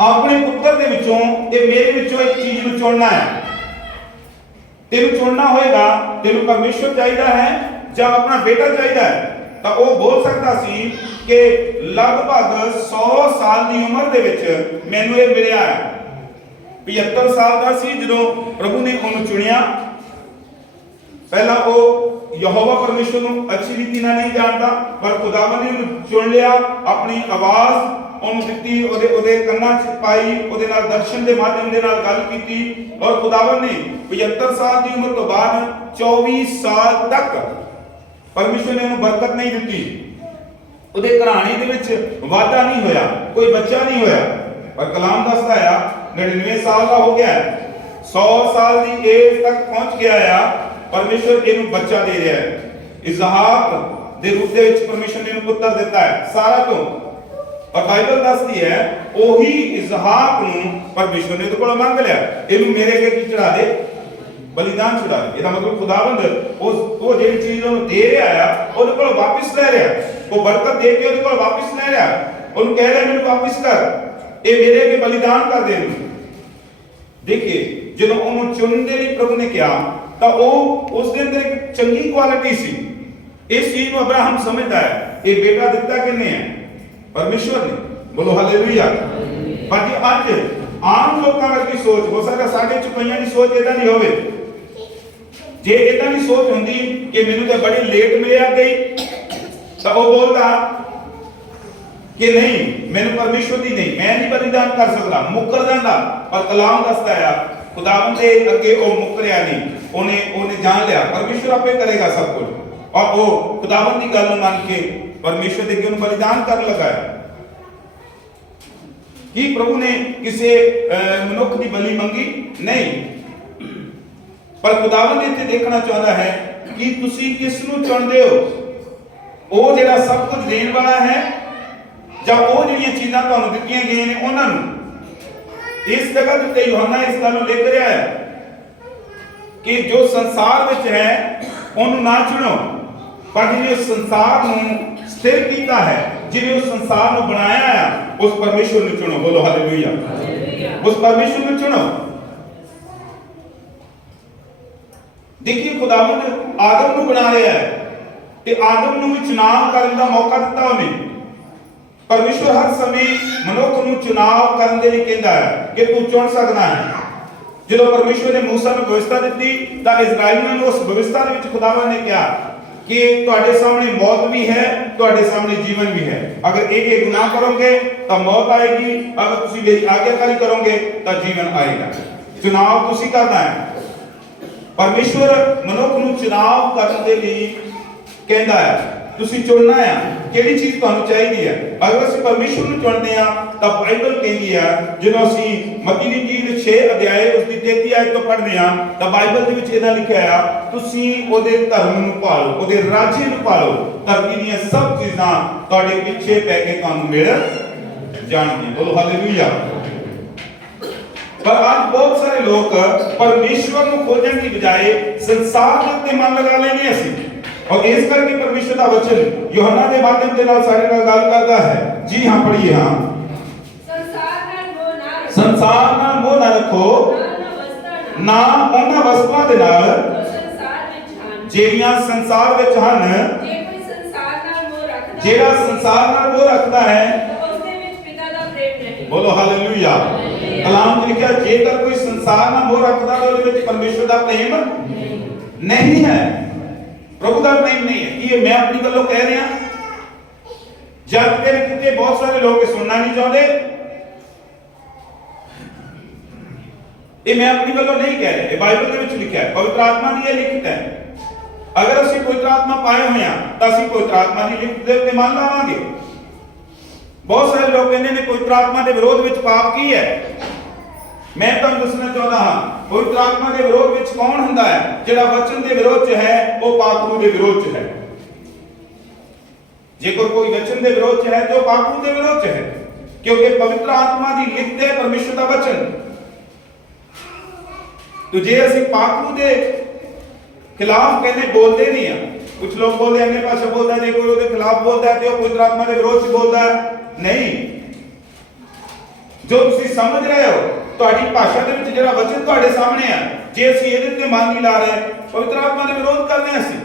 अपने पुत्र दे विचों ते मेरे विचों एक चीज ਨੂੰ चुनना है। तेनू चुनना होएगा, तेनू परमेश्वर चाहिदा है ਜਾਂ अपना बेटा चाहिदा है। ਤਾਂ ਉਹ ਬੋਲ ਸਕਦਾ ਸੀ ਕਿ ਲਗਭਗ 100 ਸਾਲ ਦੀ ਉਮਰ ਦੇ ਵਿੱਚ ਮੈਨੂੰ ਇਹ ਮਿਲਿਆ ਹੈ। 75 ਸਾਲ ਦਾ ਸੀ ਜਦੋਂ ਪ੍ਰਭੂ ਨੇ ਉਹਨੂੰ ਚੁਣਿਆ। ਪਹਿਲਾਂ ਉਹ ਯਹੋਵਾ ਪਰਮੇਸ਼ਰ ਨੂੰ ਅੱਛੀ ਰੀਤੀ ਨਾਲ ਨਹੀਂ ਜਾਣਦਾ, ਪਰ ਖੁਦਾਵੰਦ ਨੇ ਉਹਨੂੰ ਚੁਣ ਲਿਆ, ਆਪਣੀ ਆਵਾਜ਼ ਉਹਨੂੰ ਦਿੱਤੀ, ਉਹਦੇ ਕੰਨਾਂ 'ਚ ਪਾਈ, ਉਹਦੇ ਨਾਲ ਦਰਸ਼ਨ ਦੇ ਮਾਧਿਅਮ ਦੇ ਨਾਲ ਗੱਲ ਕੀਤੀ। ਔਰ ਖੁਦਾਵੰਦ ਨੇ 75 ਸਾਲ ਦੀ ਉਮਰ ਤੋਂ ਬਾਅਦ 24 ਸਾਲ ਤੱਕ ਪਰਮੇਸ਼ਰ ਨੇ ਉਹਨੂੰ ਬਰਕਤ ਨਹੀਂ ਦਿੱਤੀ। ਉਹਦੇ ਘਰਾਣੇ ਦੇ ਵਿੱਚ ਵਾਧਾ ਨਹੀਂ ਹੋਇਆ, ਕੋਈ ਬੱਚਾ ਨਹੀਂ ਹੋਇਆ। ਪਰ ਕਲਾਮ ਦੱਸਦਾ ਆ 99 ਸਾਲ ਦਾ ਹੋ ਗਿਆ, 100 ਸਾਲ ਦੀ ਏਜ ਤੱਕ ਪਹੁੰਚ ਗਿਆ ਆ। ਪਰਮੇਸ਼ਰ ਇਹਨੂੰ ਬੱਚਾ ਦੇ ਰਿਹਾ ਹੈ। ਇਜ਼ਹਾਕ ਦੇ ਰੂਪ ਦੇ ਵਿੱਚ ਪਰਮੇਸ਼ਰ ਨੇ ਇਹਨੂੰ ਪੁੱਤਰ ਦਿੱਤਾ ਹੈ ਸਾਰਾ ਤੋਂ। और बाइबल दसदी है ओही इजहाक ਨੂੰ परमेश्वर ने तो ਕੋਲ ਮੰਗ ਲਿਆ, ਇਹਨੂੰ ਮੇਰੇ ਅੱਗੇ ਕੀ ਚੜਾ ਦੇ, ਬਲੀਦਾਨ ਚੜਾ ਦੇ। ਇਹਦਾ ਮਤਲਬ ਖੁਦਾਵੰਦ ਉਹ ਜਿਹੜੀ ਚੀਜ਼ ਉਹਨੂੰ ਦੇ ਰਿਹਾ ਆ ਉਹਦੇ ਕੋਲ ਵਾਪਸ ਲੈ ਰਿਹਾ, ਉਹ ਬਰਕਤ ਦੇ ਕੇ ਉਹਦੇ ਕੋਲ ਵਾਪਸ ਲੈ ਰਿਹਾ। ਉਹਨੂੰ ਕਹਿ ਰਿਹਾ ਮੈਨੂੰ ਵਾਪਸ ਕਰ, ਇਹ ਮੇਰੇ ਅੱਗੇ ਬਲੀਦਾਨ ਕਰ ਦੇ ਇਹਨੂੰ। ਦੇਖੀਏ ਜਦੋਂ ਉਹਨੂੰ ਚੁਣਨ ਦੇ ਲਈ ਪ੍ਰਭੂ ਨੇ ਕਿਹਾ ਤਾਂ ਉਹ ਉਸ ਦੇ ਅੰਦਰ ਇੱਕ ਚੰਗੀ ਕੁਆਲਿਟੀ ਸੀ। ਇਸ ਚੀਜ਼ ਨੂੰ ਅਬਰਾਹਮ ਸਮਝਦਾ ਹੈ, ਇਹ ਬੇਟਾ ਦਿੱਤਾ ਕਿੰਨੇ ਹੈ, परमेश्वर ने। बोलो हालेलुया। पर जे आज आम लोकां वर्गी सोच हो सकदा साडे च कईयां दी सोच इदां नहीं होवे। जे इदां दी सोच हुंदी कि मैनू ते बड़ी लेट मिलिया गई तां ओ बोलदा कि नहीं मैनू परमेश्वर दी नहीं, मैं नहीं बलिदान कर सकदा, मुकर जांदा। पर कलाम दसदा है खुदावंद दे अगे ओ मुकरिया नहीं, ओने जान लिया परमेश्वर आपे करेगा सब कुछ। और वो खुदावंद दी गल मान के परमेश्वर दे के बलिदान कर लगा है कि प्रभु ने किसी मनुख की बलि मंगी नहीं। पर खुदावंद इत्थे देखना चाहता है कि तुसी किस नूं चुनदे हो, वो जेड़ा सब कुछ देण वाला है ਜਾਂ ਉਹ ਜਿਹੜੀਆਂ ਚੀਜ਼ਾਂ ਤੁਹਾਨੂੰ ਦਿੱਤੀਆਂ ਗਈਆਂ ਨੇ ਉਹਨਾਂ ਨੂੰ। ਇਸ ਜਗ੍ਹਾ ਤੇ ਯੋਹੰਨਾ ਇਸ ਗੱਲ ਨੂੰ ਲਿਖ ਰਿਹਾ ਹੈ ਕਿ ਜੋ ਸੰਸਾਰ ਵਿੱਚ ਹੈ ਉਹਨੂੰ ਨਾ ਚੁਣੋ, ਪਰ ਜਿਹਨੇ ਉਸ ਸੰਸਾਰ ਨੂੰ ਸਥਿਰ ਕੀਤਾ ਹੈ, ਜਿਹਨੇ ਉਸ ਸੰਸਾਰ ਨੂੰ ਬਣਾਇਆ ਹੈ, ਉਸ ਪਰਮੇਸ਼ਵਰ ਨੂੰ ਚੁਣੋ। ਬੋਲੋ ਹਾਲੇਲੂਇਆ। ਉਸ ਪਰਮੇਸ਼ਵਰ ਨੂੰ ਚੁਣੋ। देखिए खुदावंद आदम ਨੂੰ ਬਣਾ ਰਿਹਾ ਹੈ ਤੇ ਆਦਮ ਨੂੰ ਵੀ ਚੁਣਾਵ ਕਰਨ ਦਾ ਮੌਕਾ ਦਿੱਤਾ ਉਹਨੇ। परमेश्वर हर समय मनुख ਨੂੰ ਚੁਣਾਵ ਕਰਨ ਦੇ ਲਈ ਕਹਿੰਦਾ ਹੈ ਕਿ ਤੂੰ ਚੁਣ ਸਕਦਾ ਹੈ। ਜਦੋਂ ਪਰਮੇਸ਼ਵਰ ਨੇ ਮੂਸਾ ਨੂੰ ਵਿਵਸਥਾ ਦਿੱਤੀ ਤਾਂ ਇਜ਼ਰਾਈਲੀਆਂ ਨੂੰ ਉਸ ਵਿਵਸਥਾ ਦੇ ਵਿੱਚ ਖੁਦਾਵੰਦ ਨੇ ਕਿਹਾ कि ਤੁਹਾਡੇ ਸਾਹਮਣੇ मौत भी है, ਤੁਹਾਡੇ ਸਾਹਮਣੇ जीवन भी है। अगर एक एक गुनाह करोगे तो मौत आएगी, अगर ਤੁਸੀਂ ਮੇਰੀ ਆਗਿਆਕਾਰੀ ਕਰੋਗੇ ਤਾਂ ਜੀਵਨ ਆਏਗਾ। ਚੁਣਾਵ ਤੁਸੀਂ ਕਰਨਾ ਹੈ। ਪਰਮੇਸ਼ਵਰ ਮਨੁੱਖ ਨੂੰ ਚੁਣਾਵ ਕਰਨ ਦੇ ਲਈ ਕਹਿੰਦਾ ਹੈ, ਤੁਸੀਂ ਚੁਣਨਾ ਹੈ ਕਿਹੜੀ ਚੀਜ਼ ਤੁਹਾਨੂੰ ਚਾਹੀਦੀ ਹੈ। ਅਗਰ ਅਸੀਂ ਪਰਮੇਸ਼ਵਰ ਨੂੰ ਚੁਣਦੇ ਆ ਤਾਂ ਬਾਈਬਲ ਕਹਿੰਦੀ ਹੈ, ਜਦੋਂ ਅਸੀਂ ਮੱਤੀ ਦੀ ਇੰਜੀਲ 6 ਅਧਿਆਏ ਉਸ ਦੀ 33 ਆਇਤ ਤੋਂ ਪੜ੍ਹਦੇ ਆ ਤਾਂ ਬਾਈਬਲ ਦੇ ਵਿੱਚ ਇਹਦਾ ਲਿਖਿਆ ਆ, ਤੁਸੀਂ ਉਹਦੇ ਧਰਮ ਨੂੰ ਪਾਲੋ, ਉਹਦੇ ਰਾਜੇ ਨੂੰ ਪਾਲੋ, ਧਰਤੀ ਦੀਆਂ ਸਭ ਚੀਜ਼ਾਂ ਤੁਹਾਡੇ ਪਿੱਛੇ ਪੈ ਕੇ ਤੁਹਾਨੂੰ ਮਿਲ ਜਾਣਗੀਆਂ। ਬੋਲੋ ਹਾਲੇਲੂਇਆ। पर आज बहुत सारे लोग परमेश्वर को खोजने की बजाय संसार के उत्ते मन लगा लेंगे ਅਸੀਂ, और इस करके परमेश्वर का वचन यूहन्ना के माध्यम से नाल साडे नाल गल करदा है। जी हां, पढ़िए। हां, संसार नाल मोह ना रखो, ना ਉਹਨਾਂ ਵਸਤਾਂ ਦੇ ਨਾਲ ਜਿਹੜੀਆਂ ਸੰਸਾਰ ਵਿੱਚ ਹਨ। ਜਿਹੜਾ ਸੰਸਾਰ ਨਾਲ ਮੋਹ ਰੱਖਦਾ ਹੈ, बोलो हालेलुया। कलाम में लिखा, जेकर कोई संसार ना मोह रखता है तो परमेश्वर का प्रेम नहीं है, प्रभु का प्रेम नहीं है। ये मैं अपनी गल्लों कह रहा, जब मेरे कितने बहुत सारे लोग सुनना नहीं चाहते, ये मैं अपनी गल्लों नहीं कह रहा, बाइबल के विच लिखा है, पवित्र आत्मा ने यह लिखित है। अगर ਅਸੀਂ पवित्र आत्मा पाए हुए हैं तो ਅਸੀਂ पवित्र आत्मा की लिखित दे उत्ते मान लावांगे। बहुत सारे लोग कहते हैं पवित्र आत्मा के विरोध में पाप की है। मैं तुहानू दसना चाहता हाँ, पवित्र आत्मा के विरोध में कौन हुंदा है? जिहड़ा वचन के विरोध च है वो पाखरू के विरोध च है। जेकर कोई वचन के विरोध च है तो पाखरू के विरोध च है, क्योंकि पवित्र आत्मा की लिखत है परमेश्वर का वचन। तो जे असीं पाखरू के खिलाफ कहने बोलते नहीं है, कुछ लोग बोलते अन्य भाषा बोलता है, जे कोई उसके खिलाफ बोलता है तो पवित्र आत्मा के विरोध च बोलता है। नहीं, जो तुसी समझ रहे हो ਤੁਹਾਡੀ ਭਾਸ਼ਾ ਦੇ ਵਿੱਚ ਜਿਹੜਾ ਵਚਨ ਤੁਹਾਡੇ ਸਾਹਮਣੇ ਆ, ਜੇ ਅਸੀਂ ਇਹਦੇ ਤੇ ਮਨ ਨਹੀਂ ਲਾ ਰਹੇ, ਪਵਿੱਤਰ ਆਤਮਾ ਦਾ ਵਿਰੋਧ ਕਰ ਰਹੇ ਅਸੀਂ।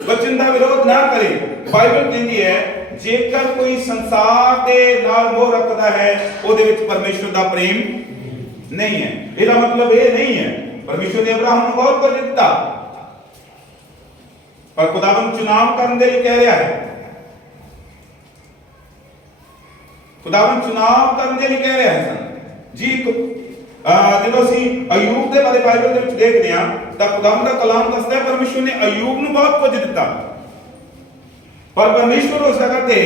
ਵਚਨ ਦਾ ਵਿਰੋਧ ਨਾ ਕਰੇ। ਬਾਈਬਲ ਕਹਿੰਦੀ ਹੈ, ਜੇਕਰ ਕੋਈ ਸੰਸਾਰ ਦੇ ਨਾਲ ਮੋਹ ਰੱਖਦਾ ਹੈ ਉਹਦੇ ਵਿੱਚ ਪਰਮੇਸ਼ਵਰ ਦਾ ਪ੍ਰੇਮ ਨਹੀਂ ਹੈ। ਇਹਦਾ ਮਤਲਬ ਇਹ ਨਹੀਂ ਹੈ ਪਰਮੇਸ਼ਵਰ ਨੇ ਅਬਰਾਹਮ ਨੂੰ ਬਹੁਤ ਕੁਝ ਦਿੱਤਾ, ਪਰ ਖੁਦਾਵੰਦ ਚੁਣਾਵ ਕਰਨ ਦੇ ਲਈ ਕਹਿ ਰਿਹਾ ਹੈ। खुदावन चुनाव करने लिए कह रहे हैं जी। ਜਦੋਂ ਅਸੀਂ ਅਯੂਬ ਦੇ ਬਾਰੇ ਬਾਈਬਲ ਦੇ ਵਿੱਚ ਦੇਖਦੇ ਹਾਂ ਤਾਂ ਖੁਦਾਵੰਦ ਦਾ ਕਲਾਮ ਦੱਸਦਾ ਹੈ ਪਰਮੇਸ਼ਵਰ ਨੇ ਅਯੂਬ ਨੂੰ ਬਹੁਤ ਕੁਝ ਦਿੱਤਾ, ਪਰ ਪਰਮੇਸ਼ਵਰ ਉਸ ਜਗ੍ਹਾ ਤੇ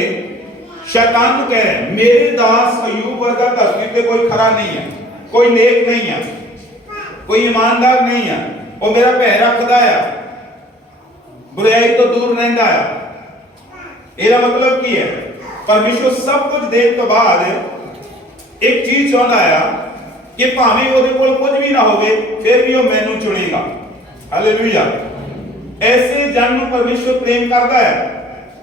ਸ਼ੈਤਾਨ ਨੂੰ ਕਹਿ ਰਿਹਾ, ਮੇਰੇ ਦਾਸ ਅਯੂਬ ਵਰਗਾ ਧਰਤੀ ਤੇ ਕੋਈ ਖਰਾ ਨਹੀਂ ਹੈ, ਕੋਈ ਨੇਕ ਨਹੀਂ ਹੈ, ਕੋਈ ਇਮਾਨਦਾਰ ਨਹੀਂ ਹੈ, ਉਹ ਮੇਰਾ ਭੈ ਰੱਖਦਾ ਆ, ਬੁਰਾਈ ਤੋਂ ਦੂਰ ਰਹਿੰਦਾ ਆ। ਇਹਦਾ ਮਤਲਬ ਕੀ ਹੈ? परमेश्वर सब कुछ देने तो बाद एक चीज चाहता है कि भावें ਉਹਦੇ ਕੋਲ ਕੁਝ ਵੀ ਨਾ ਹੋਵੇ ਫਿਰ ਵੀ ਉਹ ਮੈਨੂੰ ਚੁਣੇਗਾ। ਹਾਲੇਲੂਇਆ। ऐसे जन ਨੂੰ परमेश्वर प्रेम करता है।